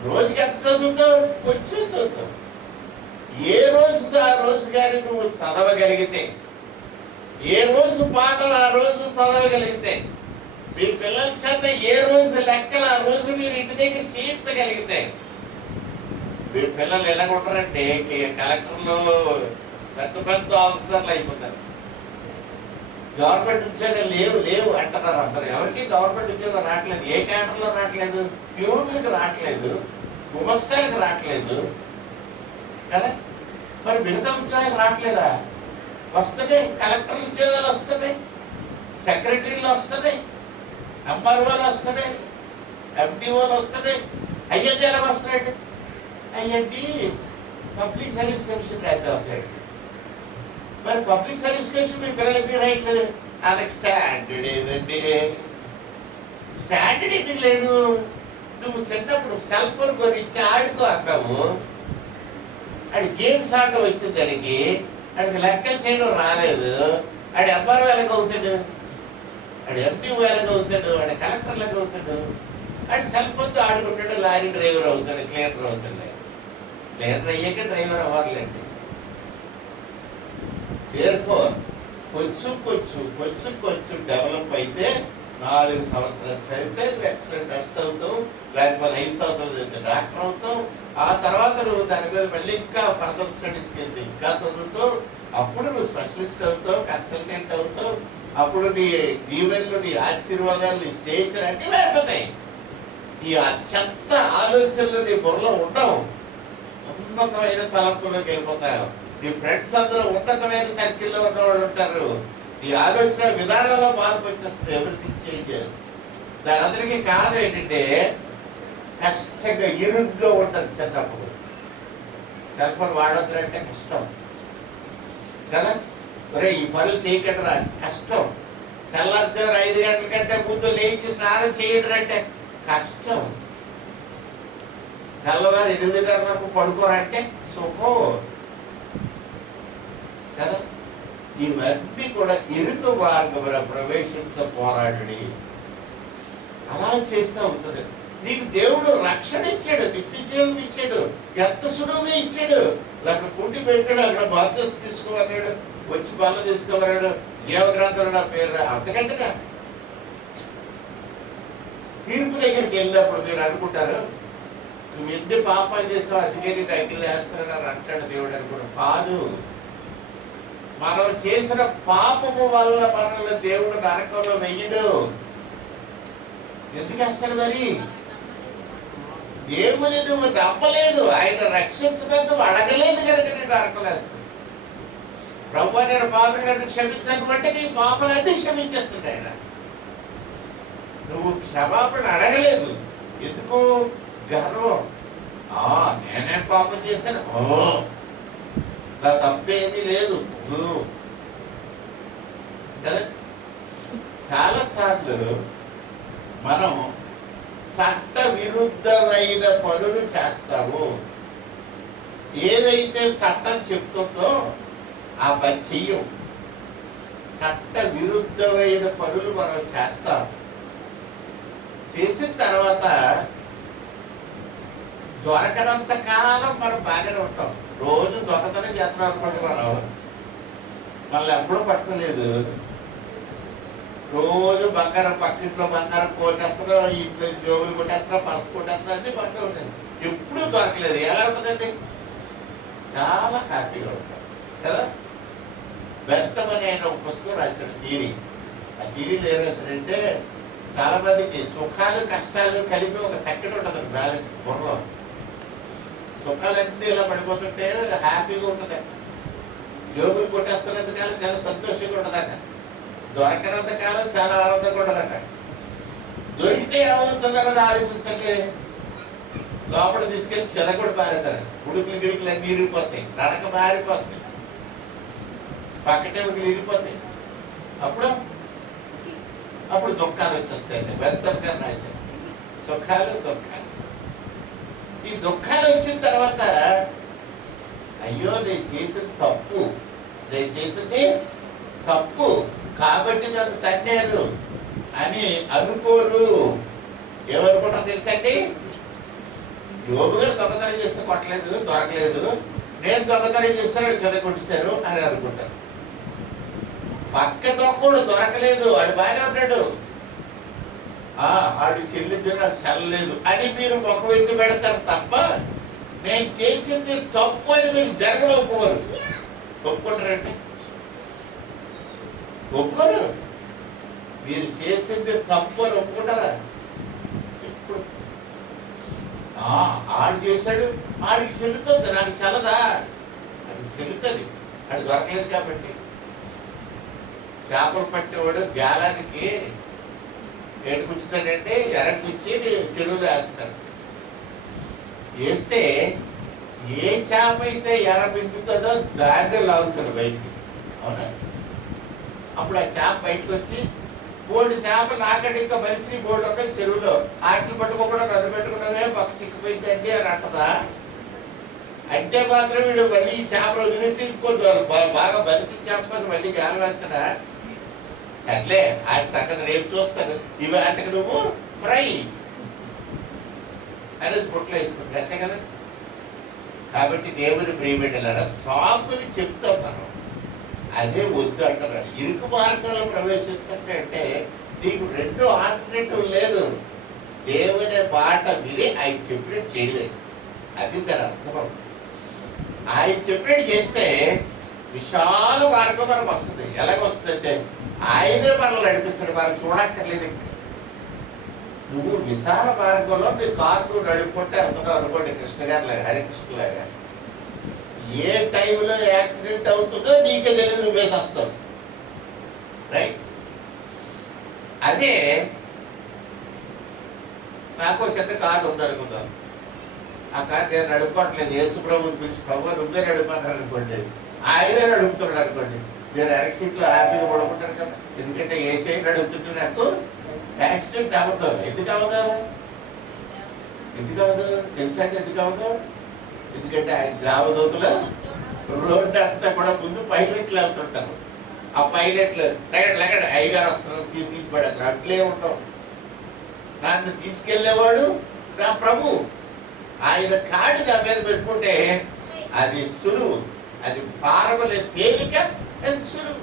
రోజుకి ఎంత చదువుతావు? కొంచెం చదువుతావు. ఏ రోజుతో ఆ రోజు కానీ నువ్వు చదవగలిగితే, ఏ రోజు పాటలు ఆ రోజు చదవగలిగితే, మీ పిల్లల చేత ఏ రోజు లెక్కలు ఆ రోజు మీరు ఇంటి దగ్గర చేయించగలిగితే, మీ పిల్లలు ఎలాగుంటారంటే కలెక్టర్లు, పెద్ద పెద్ద ఆఫీసర్లు అయిపోతారు. గవర్నమెంట్ ఉద్యోగాలు లేవు అంటున్నారు అందరూ. ఎవరికి గవర్నమెంట్ ఉద్యోగం రావట్లేదు. ఏ క్యాడర్లో రావట్లేదు? ప్యూర్లకు రావట్లేదు, గుమస్తాలకు రావట్లేదు కదా. మరి మిగతా ఉద్యోగాలు రావట్లేదా? వస్తున్నాయి. కలెక్టర్ ఉద్యోగాలు వస్తున్నాయి, సెక్రటరీలు వస్తున్నాయి, ఎంఆర్ఓలు వస్తున్నాయి, ఎండిఓలు వస్తున్నాయి. అయ్యండి ఎలా వస్తున్నాయండి? అయ్యండి పబ్లిక్ సర్వీస్ కమిషన్ రాయితే అవుతాయండి. మరి పబ్లిక్ సర్వీస్ కమిషన్ మీ పిల్లలు ఎందుకు రాయట్లేదు? వాళ్ళకి స్టాండర్డ్ ఏదండి? స్టాండర్డ్ ఎందుకు లేదు? నువ్వు చిన్నప్పుడు సెల్ ఫోన్ గురించి ఆడుకో అన్నావు, అది గేమ్స్ ఆడటం వచ్చింది, దానికి లెక్కలు చేయడం రాలేదు. ఆడు ఎంఆర్ఓ ఎలాగ అవుతాడు, ఆడు ఎంపీఓ ఎలాగ అవుతాడు, ఆడు కలెక్టర్ లాగా అవుతాడు. ఆడు సెల్ ఫోన్తో ఆడుకుంటాడు, లారీ డ్రైవర్ అవుతాడు, క్లీనర్ అవుతాడు. క్లీనర్ అయ్యాక డ్రైవర్ అవ్వాలండి. Therefore, కొంచెం డెవలప్ అయితే 4 సంవత్సరాలు చదివితే నువ్వు ఎక్సలెంట్ నర్స్ అవుతావు, లేకపోతే 5 సంవత్సరాలు చదివితే డాక్టర్ అవుతావు. ఆ తర్వాత నువ్వు దాని మీద మళ్ళీ ఇంకా ఫర్దర్ స్టడీస్కి వెళ్తే ఇంకా చదువుతావు. అప్పుడు నువ్వు స్పెషలిస్ట్ అవుతావు, కన్సల్టెంట్ అవుతావు. అప్పుడు నీ దీవెనలు, నీ ఆశీర్వాదాలు, నీ స్టేచర్ అన్నీ మారిపోతాయి. ఈ అత్యంత ఆలోచనలు నీ బుర్రలో ఉండవు, ఉన్నతమైన తలంపులోకి వెళ్ళిపోతావు. నీ ఫ్రెండ్స్ అందరూ ఉన్నతమైన సర్కిల్లో ఉన్నవాళ్ళు ఉంటారు. నీ ఆలోచన విధానంలో మార్పు వచ్చేస్తుంది. Everything changes. దాని అందరికీ కారణం ఏంటంటే కష్టంగా ఇరుగ్గా ఉంటుంది. చిన్నప్పుడు సెల్ ఫోన్ వాడొద్దంటే కష్టం కదా. ఒరే ఈ పనులు చేయకండి కష్టం. తెల్లార్చారు 5 గంటల కంటే ముందు లేచి స్నానం చేయడం అంటే కష్టం. తెల్లవారు 8:30 వరకు పడుకోరంటే సుఖం కదా. ఇవన్నీ కూడా ఇరుకు మార్గమున ప్రవేశించ పోరాడి అలా చేస్తూ ఉంటుంది. నీకు దేవుడు రక్షణ ఇచ్చాడు, నిత్య జీవం ఇచ్చాడు, ఎంత సులువుగా ఇచ్చాడు. అక్కడ కుంటి పెట్టాడు, అక్కడ బాప్తిసం తీసుకోమన్నాడు, వచ్చి బల్ల తీసుకోమన్నాడు, జీవగ్రంథంలో నా పేరు. అంతకంటే తీర్పు దగ్గరికి వెళ్ళినప్పుడు మీరు అనుకుంటారు నువ్వు ఎన్ని పాపాలు చేసావు అందుకే నీకు అగ్గిలు వేస్తానని అంటాడు దేవుడు అనుకున్నాడు. కాదు, మనం చేసిన పాపము వల్ల మనల్ని దేవుడు నరకంలో వెయ్యడు. ఎందుకు వేస్తాడు మరి? దేవుని నువ్వు నమ్మలేదు, ఆయన రక్షించమని నువ్వు అడగలేదు కనుక నేను నరకంలో వేస్తాను. ప్రభు నేను పాపను క్షమించాను అంటే నీ పాపలన్నీ క్షమించేస్తుంది ఆయన. నువ్వు క్షమాపణ అడగలేదు, ఎందుకు? గర్వం. నేనేం పాపం చేశాను, నా తప్పేది లేదు కదా. చాలా సార్లు మనం చట్ట విరుద్ధమైన పనులు చేస్తాము. ఏదైతే చట్టం చెప్తుందో ఆ పని చెయ్యం. చట్ట విరుద్ధమైన పనులు మనం చేస్తాం. చేసిన తర్వాత దొరకనంత కాలం మనం బాగానే ఉంటాం. రోజు దొంగతనం చేస్తున్నాం అనుకోండి, మనం మళ్ళీ ఎప్పుడూ పట్టుకోలేదు. రోజు బంగారం, పక్కింట్లో బంగారం కొట్టేస్తున్నాం, ఇంట్లో జోబులు కొట్టేస్తున్నాం, పర్సు కొట్టేస్తున్నాం, అన్ని బాగా ఉంటాయి. ఎప్పుడూ దొరకలేదు. ఎలా ఉంటుందండి? చాలా హ్యాపీగా ఉంటుంది కదా. బెత్తమని ఆయన ఒక పుస్తకం రాశాడు, థియరీ. ఆ థియరీలో ఏం రాశాడంటే, చాలా మందికి సుఖాలు కష్టాలు కలిపి ఒక తక్కడి ఉంటుంది బ్యాలెన్స్ బుర్రలో. సుఖాలన్నీ ఇలా పడిపోతుంటే హ్యాపీగా ఉంటుంది. జోబులు కొట్టేస్తున్నంత కాలం చాలా సంతోషంగా ఉంటుందట. దొరకనంత కాలం చాలా ఆనందంగా ఉంటుందట. దొరికితే ఏమవుతుంది అన్నది ఆలోచించండి. లోపల తీసుకెళ్ళి చెదగొడి పారేస్తారు. ఉడుకులు గిడుకులు అన్నీ ఇరిగిపోతాయి, నడక మారిపోతాయి, పక్కటేమికి ఇరిగిపోతాయి. అప్పుడు దుఃఖాలు వచ్చేస్తాయండి. బెత్తగా నాశనం. సుఖాలు, దుఃఖాలు. ఈ దుఃఖాలు వచ్చిన తర్వాత అయ్యో నేను చేసింది తప్పు కాబట్టి నన్ను తన్నారు అని అనుకోరు. ఏమనుకుంటారు తెలుసండి? యోబు గారు దొంగతనం చేస్తే కొట్టలేదు, దొరకలేదు, నేను దొంగతనం చేస్తాను చదకొట్టిస్తారు అని అనుకుంటారు. పక్క దొంగడు దొరకలేదు, వాడు బాగా ఉన్నాడు, వాడు చెల్లింది నాకు చల్లలేదు అని మీరు ముఖం ఎత్తి పెడతారు తప్ప నేను చేసింది తప్పు అని మీరు జరగలేకపోరు. ఒప్పుకుంటారంటే ఒప్పుకోరు. మీరు చేసింది తప్పు అని ఒప్పుకుంటారా? ఇప్పుడు ఆడు చేశాడు, ఆడికి చెల్లుతుంది, నాకు చల్లదా? ఆడికి చెల్లుతుంది, అది దొరకలేదు కాబట్టి. చేపలు పట్టేవాడు గాలానికి ఏడుకుచ్చుతాడంటే ఎరకుచ్చి చెరువులో వేస్తాడు. వేస్తే ఏ చేప అయితే ఎర బిందుతుందో దాన్ని లాగుతాడు బయటికి. అవునా? అప్పుడు ఆ చేప బయటకు వచ్చి బోల్డ్ చేపలు నాకంటే ఇంకా మనిషిని బోల్డ్ ఉంటాయి చెరువులో, ఆటలు పట్టుకోకుండా నన్ను పెట్టుకున్నవే పక్క చిక్కిపోయిందండి అని అంటదా? అంటే మాత్రం వీడు మళ్ళీ ఈ చేపలు వదిలేసి ఇంకో బాగా మనిషి చేప కోసం మళ్ళీ గాలి వేస్తాడా? సర్లే ఆయన సంగతి రేపు చూస్తాను, ఇవి అంటే నువ్వు ఫ్రై అనేసి బుట్టలు వేసుకుంటా అంతే కదా. కాబట్టి దేవుని ప్రియబిడ్డలారా, సాకుని చెప్తాం మనం, అదే వద్దు అంటున్నాడు. ఇరుకు మార్గంలో ప్రవేశించండి అంటే నీకు రెండో ఆల్టర్నేటివ్ లేదు. దేవుని మాట విని ఆయన చెప్పినట్టు చేయలేదు, అది దాని అర్థం. ఆయన చెప్పినట్టు చేస్తే విశాల మార్గం మనకు వస్తుంది. ఎలాగొస్తుందంటే ఆయనే మనల్ని నడిపిస్తాడు, మనం చూడక్కర్లేదు. నువ్వు విశాల మార్గంలో నీ కారు నువ్వు నడుపుకుంటే వెళ్తున్నావు అనుకోండి, కృష్ణ గారి లాగా, హరికృష్ణ లాగా, ఏ టైంలో యాక్సిడెంట్ అవుతుందో నీకే తెలియదు, నువ్వు వేసి వస్తావు. రైట్? అదే నాకు చిన్న కారు ఉందనుకుందాం, ఆ కారు నేను నడుపుకోవట్లేదు, యేసు ప్రభుని పిలిచి ప్రభు నువ్వే నడుపుతున్నారు అనుకోండి, ఆయనే నడుపుతున్నాడు అనుకోండి, నేను వెనక సీట్లో హ్యాపీగా పడుకుంటాను కదా. ఎందుకంటే ఏసీ నడుపుతుంటే నాకు యాక్సిడెంట్ అవ్వదు. ఎందుకు అవ్వదు తెలుసా అండి? ఎందుకు అవ్వదు? ఎందుకంటే ఆయన దేవదూతలు రోడ్డు అంతా కూడా ముందు పైలట్లు వెళ్తుంటారు. ఆ పైలట్లు లగడ అయ్యగారు వస్తున్నారు తీసి పడేస్తారు, అట్లే ఉంటాం. నన్ను తీసుకెళ్లేవాడు నా ప్రభు. ఆయన కాడి నా మీద పెట్టుకుంటే అది సులువు, అది భారములే తేలిక, అది సులువు.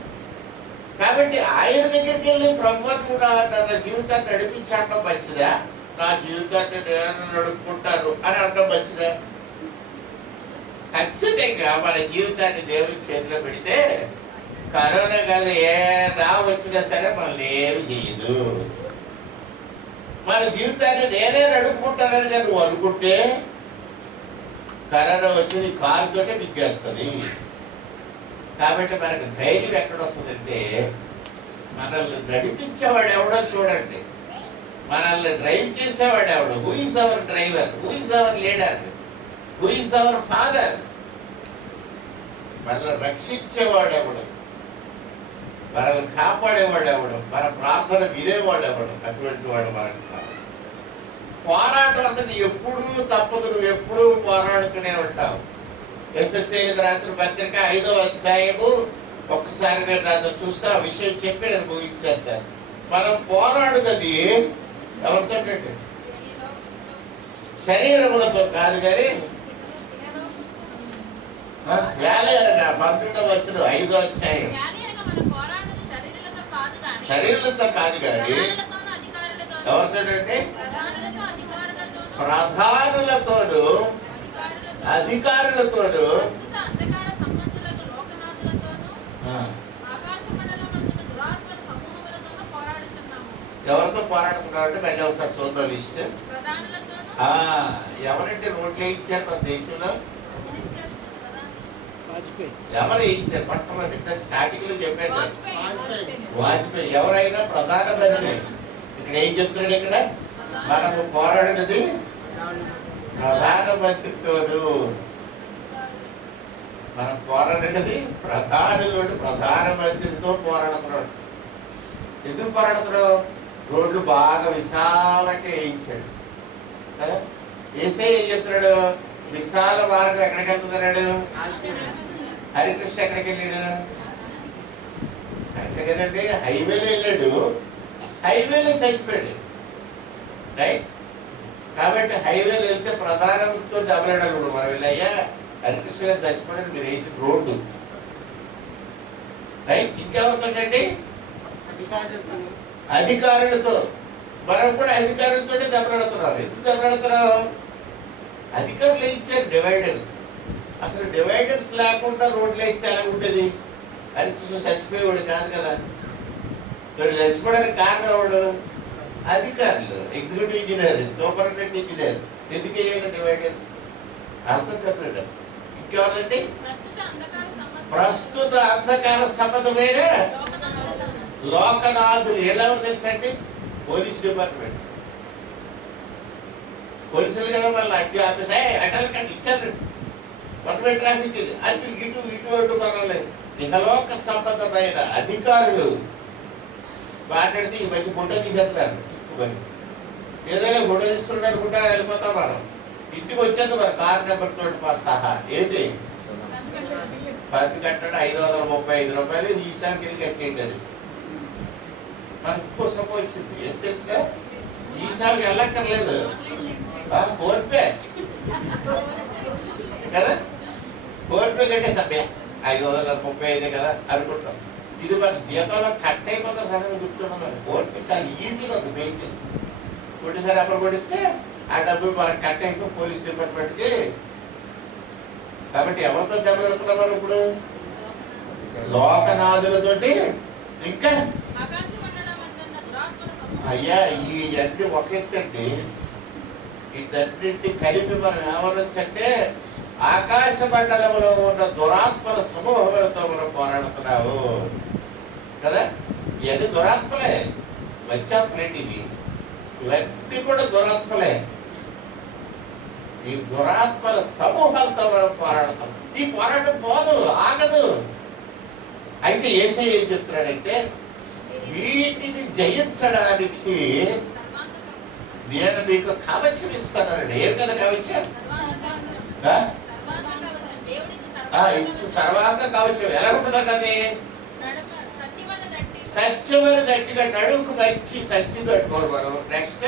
కాబట్టి ఆయన దగ్గరికి వెళ్ళి ప్రభు నువ్వు నా జీవితాన్ని నడిపించడం మంచిదా, నా జీవితాన్ని నేను నడుపుకుంటాను అని అనడం మంచిదా? ఖచ్చితంగా మన జీవితాన్ని దేవుని చేతిలో పెడితే కరోనా కాదు ఏ నా వచ్చినా సరే మనల్ని ఏమి చేయదు. మన జీవితాన్ని నేనే నడుపుకుంటానని నువ్వు అనుకుంటే కరోనా వచ్చి నీ కారుతోటే మిగ్గేస్తుంది. కాబట్టి మనకు ధైర్యం ఎక్కడ వస్తుందంటే మనల్ని నడిపించేవాడు ఎవడో చూడండి, మనల్ని డ్రైవ్ చేసేవాడు ఎవడు. Who is our driver, who is our leader, who is our father. మనల్ని రక్షించేవాడు ఎవడు, మనల్ని కాపాడేవాడు ఎవడు, మన ప్రార్థన వినేవాడు ఎవడు. అటువంటి వాడు మనకు కావాలి. పోరాటం అన్నది ఎప్పుడూ తప్పదు, నువ్వు ఎప్పుడూ పోరాడుతూనే ఉంటావు. ఎఫెసీయులకు రాసిన పత్రిక 5వ అధ్యాయము ఒక్కసారి నేను నాతో చూస్తే ఆ విషయం చెప్పి నేను ముగించేస్తాను. మనం పోరాడున్నది ఎవరితో? శరీరములతో కాదు కానీ వేలయనగా 12వ వచనం 5వ అధ్యాయం. శరీరులతో కాదు కానీ ఎవరితోనంటే? ప్రధానులతోనూ అధికారులతోనూ ఎవరితో పోరాడుతున్నావు అంటే మళ్ళీ ఒకసారి చూద్దాం లిస్ట్. ఎవరంటే రోడ్లు వేయించారు మన దేశంలో? ఎవరు వేయించారు? పట్టమండి స్టార్టింగ్ లో చెప్పాను, వాజ్పేయి. ఎవరైనా ప్రధానమంత్రి. ఇక్కడ ఏం చెప్తున్నాడు? ఇక్కడ మనము పోరాడినది ప్రధానమంత్రితోను. మనం పోరాడినది ప్రధానమంత్రితో పోరాడుతున్నాడు. ఎందుకు పోరాడుతున్నాడు? రోడ్లు బాగా విశాలంగా వేయించాడు కదా. ఏసై ఏం చెప్తున్నాడు? విశాల మార్గం ఎక్కడికి వెళ్తున్నాడు? హరికృష్ణ ఎక్కడికి వెళ్ళాడు? అంటే కదండి హైవేలో వెళ్ళాడు, హైవేలో చచ్చిపోయాడు. రైట్. కాబట్టి హైవేలో వెళ్తే ప్రధానంతో దెబ్బలాడాడు. మనం వెళ్ళయ్యా హరికృష్ణ గారు చచ్చిపోయాడు, మీరు వేసిన రోడ్డు. రైట్. ఇంకెవరుతుందండి? అధికారులతో. మనం కూడా అధికారులతోనే దెబ్బలాడుతున్నాం. ఎందుకు దెబ్బలాడుతున్నాం? అధికారులు ఇచ్చారు డివైడర్స్. అసలు డివైడర్స్ లేకుండా రోడ్లు వేస్తే ఎలా ఉండేది? హరికృష్ణ చచ్చిపోయేవాడు కాదు కదా. వీడు చచ్చిపోవడానికి కారణం ఎవడు? అధికారులు, ఎగ్జిక్యూటివ్ ఇంజనీర్, సూపరింటెండెంట్ ఇంజనీర్. ఎందుకు వేయాలి డివైడర్స్? అర్థం చెప్పలేదు. ఇంకెవరండి? ప్రస్తుత అంధకార సంబంధమైన లోకనాథులు. ఎలా తెలుసా అండి? Police department. పోలీసులు కదా మళ్ళీ అడ్డు ఆఫీస్ అటల్ కంటే ఇచ్చారు మొత్తమే ట్రాఫిక్. అటు ఇటు ఇటు అటు పర్వాలేదు. ఇహలోక సంబంధమైన అధికారులు మాట్లాడితే ఈ మధ్య గుంట తీసేస్తున్నారు. ఏదైనా గుంట తీసుకుంటే అనుకుంటా వెళ్ళిపోతాం మనం. ఇంటికి వచ్చేది మన కార్ నెంబర్ తోటి సహా. ఏంటి పన్ను కట్టడం 535 రూపాయలు. ఈసారి తిరిగి కట్టేయండి. మనకు కోసం వచ్చింది ఏంటి తెలుసుగా? ఈసారి వెళ్ళక్కర్లేదు, ఫోన్ పే కదా. ఫోన్ పే కట్టే సభ్య 535 కదా అనుకుంటాం. ఇది మన జీతంలో కట్ అయిపోతాం సగం గుర్తున్నాం. ఫోన్ పే చాలా ఈజీగా ఉంది పే చేసి. ఒకటిసారి అప్పుడు కొడిస్తే ఆ డబ్బులు మనకు కట్ అయిపోయి పోలీస్ డిపార్ట్మెంట్కి. కాబట్టి ఎవరితో దెబ్బలాడుతున్నారు ఇప్పుడు? లోకనాథులతోటి. ఇంకా అయ్యా ఇవన్నీ ఒక ఎత్తండి. వీటన్నింటి కలిపి మనం ఏమనొచ్చంటే ఆకాశ మండలంలో ఉన్న దురాత్మల సమూహములతో మనం పోరాడుతున్నావు కదా. ఇవన్నీ దురాత్మలే. వచ్చాప్లేటివి ఇవన్నీ కూడా దురాత్మలే. ఈ దురాత్మల సమూహాలతో మనం పోరాడతాం. ఈ పోరాటం పోదు, ఆగదు. అయితే యేసయ్య ఏం చెప్తున్నాడంటే వీటిని జయించడానికి నేను మీకు కవచం ఇస్తానండి. ఏం కదా కవచం? ఇచ్చి సర్వాంగ కవచం. ఎలా ఉంటుందండి అది? సత్యమైన దట్టిగా నడుముకు మంచి సత్యం కట్టుకోవాలి మనం. నెక్స్ట్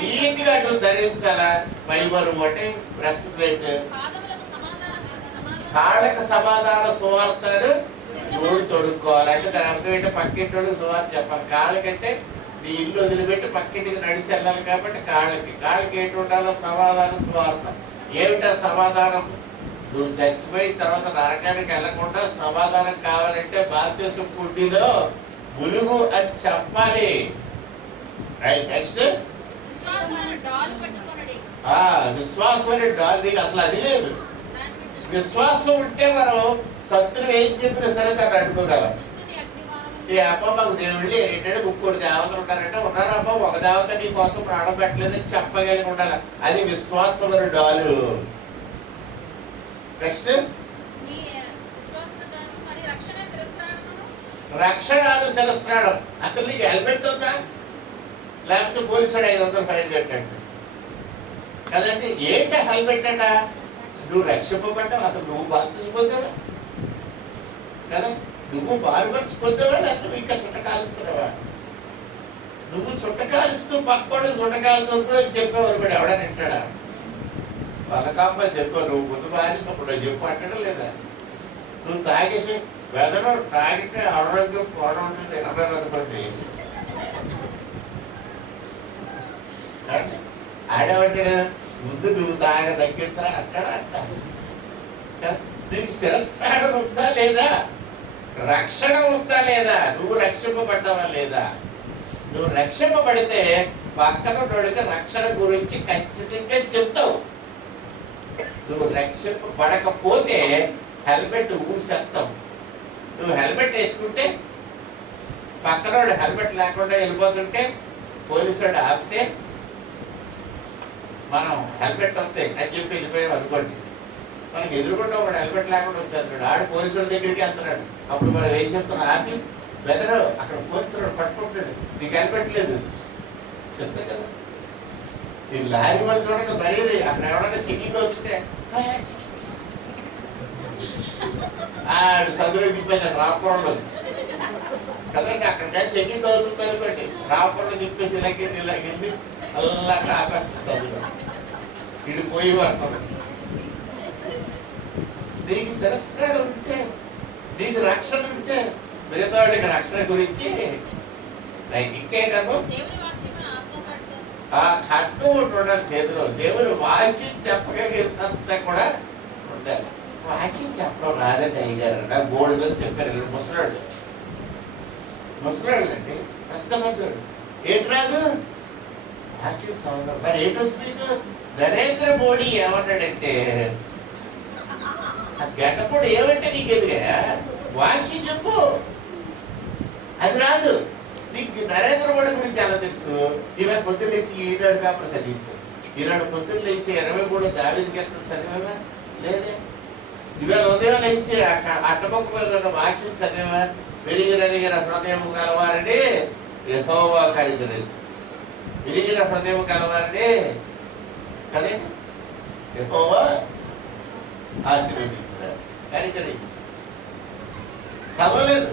నీతిగా అటు ధరించాలా, పైబరువు అంటే బ్రెస్ట్ ప్లేట్, పాదములకు కాళ్ళకి సమాధాన సువార్తను జోడు తొడుక్కోవాలి. అంటే దాని అర్థం ఏంటంటే పక్కింటి సువార్త చెప్పాలి. కాళ్ళకంటే నీ ఇల్లు వదిలిపెట్టి పక్కింటికి నడిచి వెళ్ళాలి కాబట్టి కాళ్ళకి ఏంటి ఉండాలో సమాధాన సువార్త. ఏమిటా సమాధానం? నువ్వు చచ్చిపోయిన తర్వాత నరకానికి వెళ్ళకుండా సమాధానం కావాలంటే బాప్తిసం కుండీలో ములుగు అని చెప్పాలి. రైట్. నెక్స్ట్ విశ్వాసం అనే డాల్. నీకు అసలు అది లేదు. విశ్వాసం ఉంటే మనం శత్రువు ఏం చెప్పినా సరే దాన్ని అడ్డుకోగలం. ఈ అమ్మ మాకు దేవుళ్ళు ఏంటంటే ముగ్గురు దేవతలు ఉన్నారంటే ఉన్నారమ్మ, ఒక దేవత నీ కోసం ప్రాణం పెట్టలేదని చెప్పగలిగి ఉండాలి. అది విశ్వాసం అనే డాలు. నెక్స్ట్ రక్షణ అది శిరస్త్రాణం. అసలు నీకు హెల్మెట్ ఉందా? లేకపోతే పోలీసు 500 ఫైన్ కట్టాడు కదండి. ఏంటి హెల్మెట్ అట? నువ్వు రక్షింపబడ్డావు. అసలు నువ్వు బాప్తిసం పొందావా కదా? నువ్వు బార్బర్స్ పొందావా? లేకపోతే ఇంకా చుట్ట కాలుస్తున్నావా? నువ్వు చుట్ట కాలుస్తూ పక్కడు చుట్ట కాల్చొద్దు అని చెప్పేవారు కూడా ఎవడని వింటాడా? వాళ్ళకమ్మ చెప్పు, నువ్వు ముందు బారిసినప్పుడు చెప్పు అంటాడా లేదా? నువ్వు తాగేసి వెదను తాగితే ఆరోగ్యం పోవడం ఉంటుంది అనుకోండి. ఆడేవాడు ముందు నువ్వు తాగ తగ్గించరా అంటాడా? అంట నీకు శిరస్త్రాణం ఉందా లేదా? రక్షణ ఉందా లేదా? నువ్వు రక్షింపబడ్డావా లేదా? నువ్వు రక్షింపబడితే పక్కన రక్షణ గురించి ఖచ్చితంగా చెప్తావు. నువ్వు రక్షింపబడకపోతే హెల్మెట్ ఊసేస్తావు. నువ్వు హెల్మెట్ వేసుకుంటే పక్కన హెల్మెట్ లేకుండా వెళ్ళిపోతుంటే పోలీసు వాడు ఆపితే మనం హెల్మెట్ వస్తే అని చెప్పి వెళ్ళిపోయాం అనుకోండి. మనకి ఎదురుకుండా ఒకడు హెల్మెట్ లేకుండా వచ్చేస్తున్నాడు. ఆడు పోలీసుల దగ్గరికి వెళ్తున్నాడు. అప్పుడు మనం ఏం చెప్తాం? ఆపి బెదరు, అక్కడ పోలీసులు పట్టుకుంటాడు, నీకు హెల్మెట్ లేదు చెప్తా కదా. ఈ లారీ వాళ్ళు చూడండి మరీ అక్కడ ఎవడన్నా చెకింగ్ అవుతుంటే ఆడు చదువు తిప్పేసాడు రాపురంలో కదండి. అక్కడ చెకింగ్ అవుతుంది అనుకోండి, రాపురంలో తిప్పేసి ఇలాగెళ్ళి అలా ఆపేస్తుంది చదువు. ఇడు పోయి పడుతుంది. నీకు శిరస్త్రాలు ఉంటే, నీకు రక్షణ ఉంటే మిగతా వాడికి రక్షణ గురించి ఇంకేంటో ఆ ఖడ్గం ఉండాలి చేతిలో. దేవుని వాక్యం చెప్పగలిగే సత్తా కూడా ఉండాలి. వాక్యం చెప్పడం రాదండి అయ్యారు. నాకు బోర్డు మీద చెప్పారు. ముసలాళ్ళు అండి, పెద్ద పెద్దోడు. ఏంటి రాదు వాక్యం చదవడం. మరి ఏంటి వచ్చి మీకు? నరేంద్ర మోడీ ఏమన్నాడంటే, ఆ గడ్డపూడి ఏమంటే నీకు ఎదుగా వాక్యం చెప్పు. అది రాదు నీకు. నరేంద్ర మోడీ గురించి ఎలా తెలుసు? ఇవాళ పొద్దున్న లేచి ఈనాడు పేపర్ చదివిస్తాను. ఈనాడు పొద్దున్న లేచి 23 దావీదు కీర్తన చదివావా? లేదే. ఇవాళ ఉదయం లేచి అట్టపక్క మీద వాక్యం చదివా? విరిగిన హృదయం గలవారిని యెహోవా కనికరించు. విరిగిన హృదయం గలవారిని కదండి యెహోవా ఆశీర్వదించినారు, కనికరించు. చదవలేదు.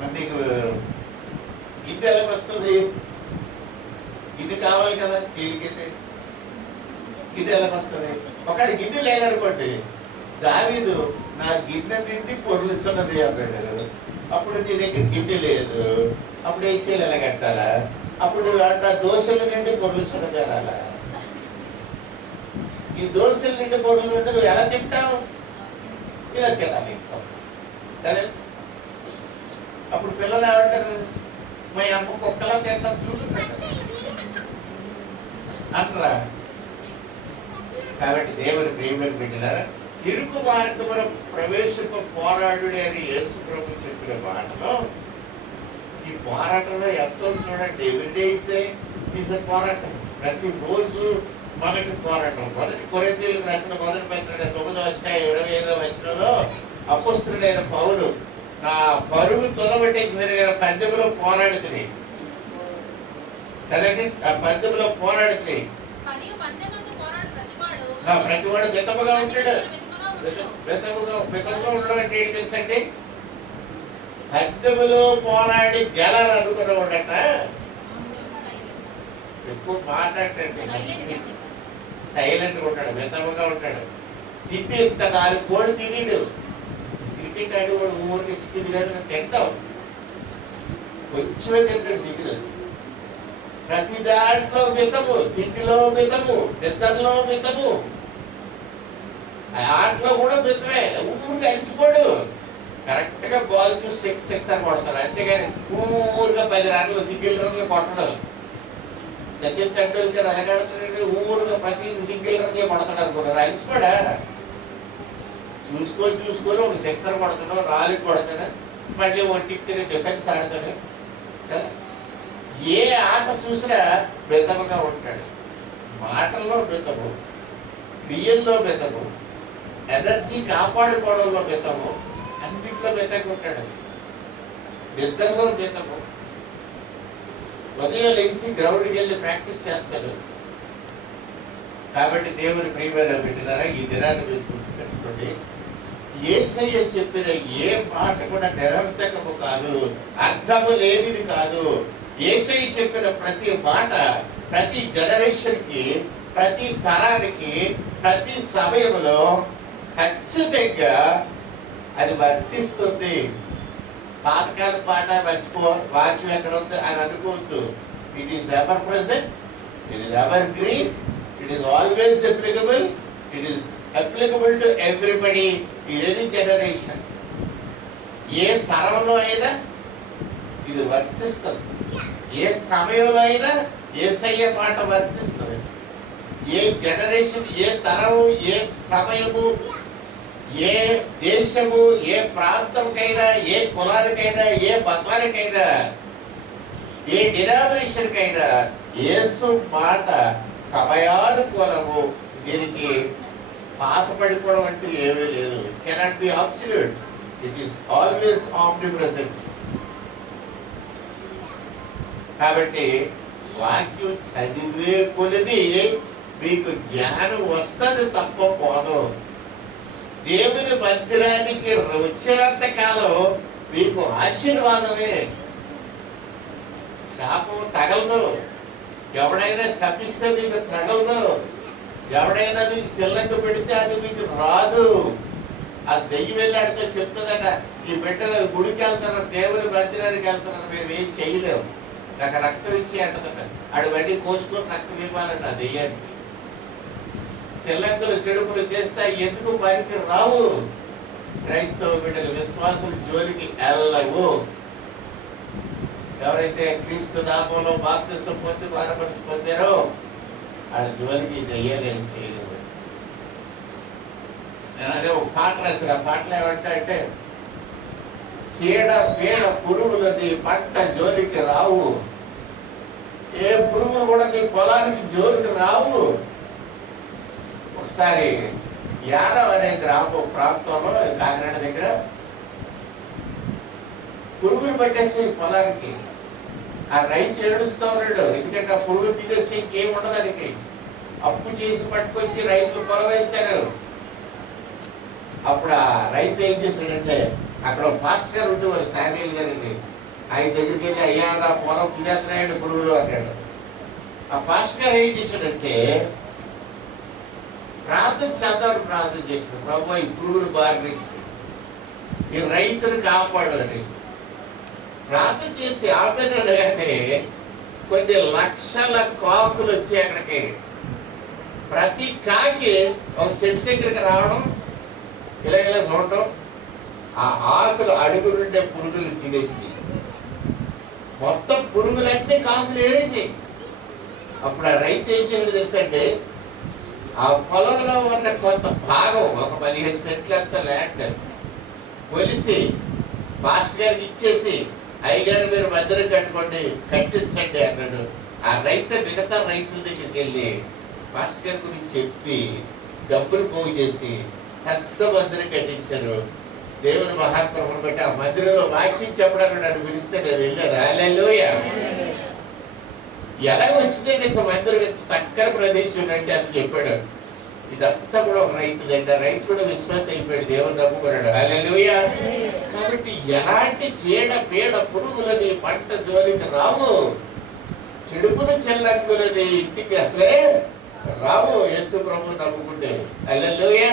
మరి నీకు గిన్నె ఎలా వస్తుంది? గిన్నె కావాలి కదా, స్టీల్ గిన్నె. గిన్నె ఎలా వస్తుంది? ఒకటి గిన్నె లేదనుకోండి, దావీదు నా గిన్నె నిండి పొరులుచున్నది అన్నాడు. అప్పుడు నీ దగ్గర గిన్నె లేదు, అప్పుడు ఏం చేయాలి? ఎలా కట్టాలా? అప్పుడు నా దోశల నిండి పొరులుచున్నది అనాలా? ఈ దోశల నిండి పొరులు ఉంటే నువ్వు ఎలా తింటావు? ఇలా తినాలి. సరే, అప్పుడు పిల్లలు ఏమంటారు? మా అమ్మ కుక్కలా తింటాం చూడు అంటారా? కాబట్టి దేవుని ప్రియమైన బిడ్డలారా, ఇరుకు మార్గమున ప్రవేశింప పోరాడుడే అని యేసు ప్రభు చెప్పిన మాటలో, ఈ పోరాటంలో ఎంతో చూడండి. ఎవ్రీడే ఈజ్ ఎ పోరాటం. ప్రతిరోజు మనకి పోరాటం. 1 కొరింథీయులకు రాసిన 1 పత్రిక 9వ అధ్యాయం 25వ వచనంలో అపొస్తలుడైన పౌలు, నా పరుగు తొలబెట్టేసి జరిగిన పందెంలో పోరాడుతుంది కదండి. ఆ పందెంలో పోరాడుతుంది. ప్రతివాడు మితముగా ఉంటాడు. మితముగా ఉండడం అంటే ఏంటి తెలుసండి? పందెములో పోరాడి గెలాలనుకున్న వాడట ఎక్కువ మాట్లాడండి, సైలెంట్గా ఉంటాడు, మితముగా ఉంటాడు. తిండి ఇంత 4 కోళ్ళు తినడు. క్రికెట్ ఆడి వాడు ఊరికి చికెన్ తినేది తింటాం, కొంచెమే తింటాడు చికెన్. ప్రతి దాంట్లో మితము, తిండిలో మితము, నిద్రలో మితము, ఆటలో కూడా మితమే. ఊరికి అలసిపోడు, కరెక్ట్ గా బాల్ చూసి 6 అని కొడతాడు. అంతేగాని ఊరుగా 10 రన్లు సింగిల్ రన్లు కొట్టడం. సచిన్ టెండూల్కర్ అనగాడుతున్నాడు, ఊరుగా ప్రతి సింగిల్ రన్లు కొడతాడు అనుకున్నారు. అలసిపోడా? చూసుకొని ఒక 6 కొడతాడు, 4 కొడతాడు, మళ్ళీ ఒక టిక్ డిఫెన్స్ ఆడతాడు కదా. ఏ ఆట చూసినా మితముగా ఉంటాడు. మాటల్లో మితము, క్రియల్లో మితము, ఎనర్జీ కాపాడుకోవడంలో మితము, అన్నింటిలో మితంగా ఉంటాడు. నిద్రలో మితము. ఉదయం లేచి గ్రౌండ్కి వెళ్ళి ప్రాక్టీస్ చేస్తాడు. కాబట్టి దేవుని ప్రియమైన పెట్టినారా, ఈ దినాన్ని మీరు గుర్తుపెట్టుకోండి. యేసయ్య చెప్పిన ఏ మాట కూడా నిరర్థకము కాదు, అర్థము లేనిది కాదు. యేసయ్య చెప్పిన ప్రతి మాట ప్రతి జనరేషన్కి, ప్రతి తరానికి, ప్రతి సమయంలో ఖచ్చితంగా అది వర్తిస్తుంది. పాతకాల పాట మర్చిపో, వాక్యం ఎక్కడ ఉంది అని అనుకోవద్దు. It is ever present, it is ever green, it is always applicable, it is applicable to everybody in any generation. ఏ తరంలో అయినా ఇది వర్తిస్తుంది. ఏ సమయంలో అయినా యేసయ్య మాట వర్తిస్తుంది. ఏ జనరేషన్, ఏ తరము, ఏ సమయము, ఏ దేశము, ఏ ప్రాంతంకైనా, ఏ కులానికైనా, ఏ మతానికైనా, ఏ డినామినేషన్కైనా యేసు మాట సమయానుకూలము. దీనికి పాత పడిపోవడం అంటూ ఏమీ లేదు. Cannot be absolute, it is always omnipresent. కాబట్టి వాక్యం చదివే కొలది మీకు జ్ఞానం వస్తుంది తప్ప పోదు. దేవుని మందిరానికి వచ్చినంత కాలం మీకు ఆశీర్వాదమే, శాపం తగలదు. ఎవడైనా శపిస్తే మీకు తగలదు. ఎవడైనా మీకు చిల్లంగా పెడితే అది మీకు రాదు. ఆ దెయ్యం వెళ్ళాడితో చెప్తుందట, ఈ బిడ్డలు గుడికి వెళ్తున్నారు, దేవుని మందిరానికి వెళ్తున్నారు, మేము ఏం చేయలేము, నాకు రక్తం ఇచ్చి అంటదట. ఆడు వెళ్ళి కోసుకొని రక్తం ఇవ్వాలంట ఆ దెయ్యానికి. చెల్లంగులు చెడుపులు చేస్తే ఎందుకు పనికి రావు. క్రైస్తవ బిడ్డలు విశ్వాసులు జోలికి వెళ్ళవు. ఎవరైతే క్రీస్తు నామంలో బాప్తిసం పొంది మారమనసు పొందారో వాళ్ళ జోలికి దెయ్యాలు ఏం చేయలేవు. నేను అదే ఒక పాట రాసిన. ఆ పాటలు ఏమంటే చీడ పీడ పురుగులు నీ పంట జోలికి రావు, ఏ పురుగులు కూడా నీ పొలానికి జోలికి రావు. ఒకసారి యాదవ్ అనే ప్రాంతంలో కాకినాడ దగ్గర పురుగులు పట్టేసి పొలానికి. ఆ రైతు ఏడుస్తూ ఉన్నాడు, ఎందుకంటే ఆ పురుగులు తినేస్తే ఇంకేం ఉండదు. దానికి అప్పు చేసి పట్టుకొచ్చి రైతులు పొలం వేశారు. అప్పుడు ఆ రైతు ఏం చేశాడంటే, అక్కడ పాస్టర్ గారు ఉండేవారు, శామ్యూల్ గారిని. ఆయన దగ్గరికి వెళ్ళి, అయ్యా నా పొలం తినేస్తున్నాడు పురుగులు అన్నాడు. ఆ పాస్టర్ గారు ఏం చేశాడంటే ప్రార్థన చేద్దామని ప్రార్థన చేశాడు. ప్రభు ఈ పురుగులు బారి నుంచి ఈ రైతును కాపాడు అనేసి ప్రార్థన చేసి ఆపేనగానే కొన్ని లక్షల కాకులు వచ్చి అక్కడికి. ప్రతి కాకి ఒక చెట్టు దగ్గరికి రావడం, ఇలా చూడటం, ఆ ఆకులు అడుగు నుండే పురుగులు తినేసి మొత్తం పురుగులన్నీ కాకులు ఏరేసి. అప్పుడు ఆ రైతు ఏం చేయడం తెలుసండి, ఆ పొలంలో ఉన్న కొంత భాగం, ఒక 15 సెంట్లు అంత ల్యాండ్ కొలిసి మాస్టర్ గారికి ఇచ్చేసి, అయ్యగారు మీరు మందిరం కట్టుకోండి, కట్టించండి అన్నాడు. ఆ రైతు మిగతా రైతుల దగ్గరికి వెళ్ళి మాస్టర్ గారి గురించి చెప్పి డబ్బులు పోగు చేసి పెద్ద మందిరం కట్టించారు. దేవుని మహాత్మను బట్టి ఆ మందిరంలో వాక్యం చెప్పడానికి నన్ను పిలిస్తే నేను వెళ్ళాను. హల్లెలూయా. ఎలా వచ్చిందండి ఇంత మందిరం, ఇంత చక్కని ప్రదేశం అంటే అది చెప్పాడు. ఇదంతా కూడా ఒక రైతు దగ్గర. రైతు కూడా విశ్వాసం అయిపోయాడు, దేవుని నమ్ముకున్నాడు. హల్లెలూయా. కాబట్టి ఎలాంటి చీడ పీడ పురుగులని పంట జోలికి రావు. చెడుపును చెల్లక్కులని ఇంటికి అసలే రావు యేసు ప్రభు నమ్ముకుంటే. హల్లెలూయా.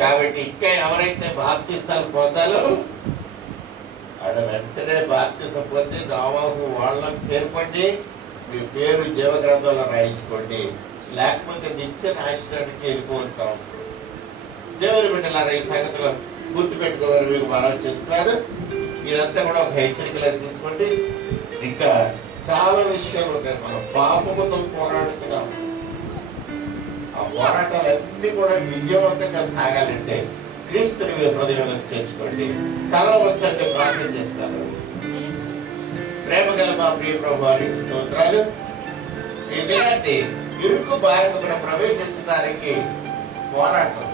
కాబట్టి ఇంకా ఎవరైతే బాప్తిస్తాలు పొందాలో ఆడ వెంటనే బాప్తిసం పొంది నామము వాళ్ళకు చేర్పండి, మీ పేరు జీవగ్రంథంలో రాయించుకోండి. లేకపోతే నిత్య నాశనానికి వెళ్ళిపోవాల్సిన అవసరం. దేవుని బిడ్డలారా, ఈ సంగతిలో గుర్తుపెట్టుకోవాలని మీకు మనం చేస్తున్నారు. ఇదంతా కూడా ఒక హెచ్చరికలు తీసుకోండి. ఇంకా చాలా విషయాలు ఉన్నాయి. మనం పాపముతో పోరాడుతున్నాం. ఆ పోరాటాలన్నీ కూడా విజయవంతంగా సాగాలంటే క్రీస్తుని మీ హృదయంలోకి చేర్చుకోండి. తలలో వచ్చండి, ప్రార్థన చేస్తారు. ప్రేమ గల మా ప్రియ ప్రభువారి స్తోత్రాలు. ఈ దినాన్ని ఇరుకు బారిన కూడా ప్రవేశించడానికి పోరాటం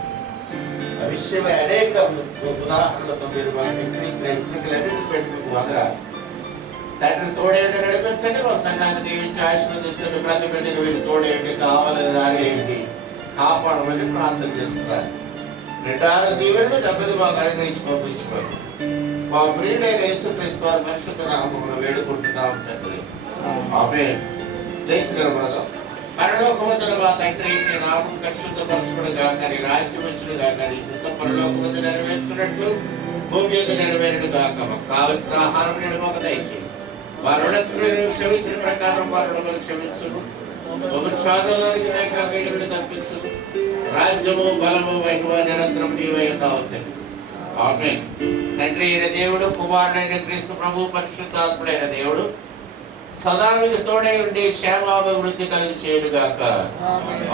ఆ విషయమై అనేక ఉదాహరణలతో మీరు మనకి హెచ్చరించిన హెచ్చరికలన్నింటి పెట్టి మీకు వందనాలు. తండ్రి తోడేంటి నడిపించండి, మా సంఘాన్ని దీవించి ఆశీర్వదించండి. ప్రతి బిడ్డకు వీళ్ళు తోడేంటి, కావాలని దారి ఏంటి, కాపాడమని ప్రార్థన చేస్తున్నారు. రెండారు దీవెనలు నెమ్మది మాకు అనుగ్రహించి పంపించుకోండి. మా ప్రియుడైన యేసుక్రీస్తు వారి పరిశుద్ధ నామమున వేడుకుంటున్నాం తండ్రి. ఆమేన్. లేచి నిలబడదాం. పరలోకమందున మా తండ్రి, నీ నామం పరిశుద్ధపరచుకును గాక, నీ రాజ్యం వచ్చును గాక, నీ చిత్తం పరలోకమందు నెరవేర్చున్నట్లు భూమి మీద నెరవేరును గాక. మాకు కావలసిన ఆహారం నేడు మాకు దయచేయి. వారు రుణస్థులను క్షమించిన ప్రకారం వారు రుణములు క్షమించును. ఒక శోధనలోనికి దగ్గర తప్పించు. రాజ్యము బలము వైపు నిరంతరం నీవై ఉన్నావు తండ్రి. ఆమేన్. తండ్రి అయిన దేవుడు, కుమారుడైన క్రీస్తు ప్రభు, పరిశుద్ధాత్ముడైన దేవుడు సదా మీకు తోడై ఉండి క్షేమాభివృద్ధి కలిగి చేయనుగాక.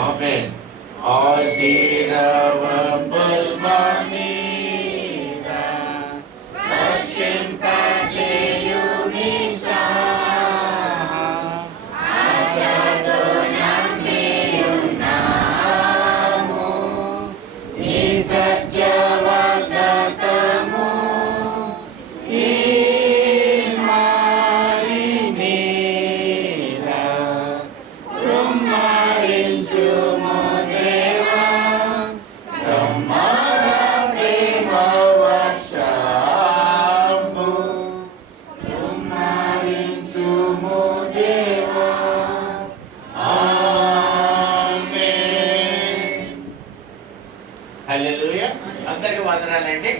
ఆమేన్. ఆశీర్వాదముల్ మామీదా వర్షింపజేయునిసా ఆశదోనమ్మియున్నాము నీ సత్యవాగ్దానము ఈ మారినీలా కుమ్మరించుము దేవా, కమ్మర ప్రేమ వర్షము కుమ్మరించుము దేవా. ఆమేన్. హల్లెలూయా. అందరికీ వందనాలండి.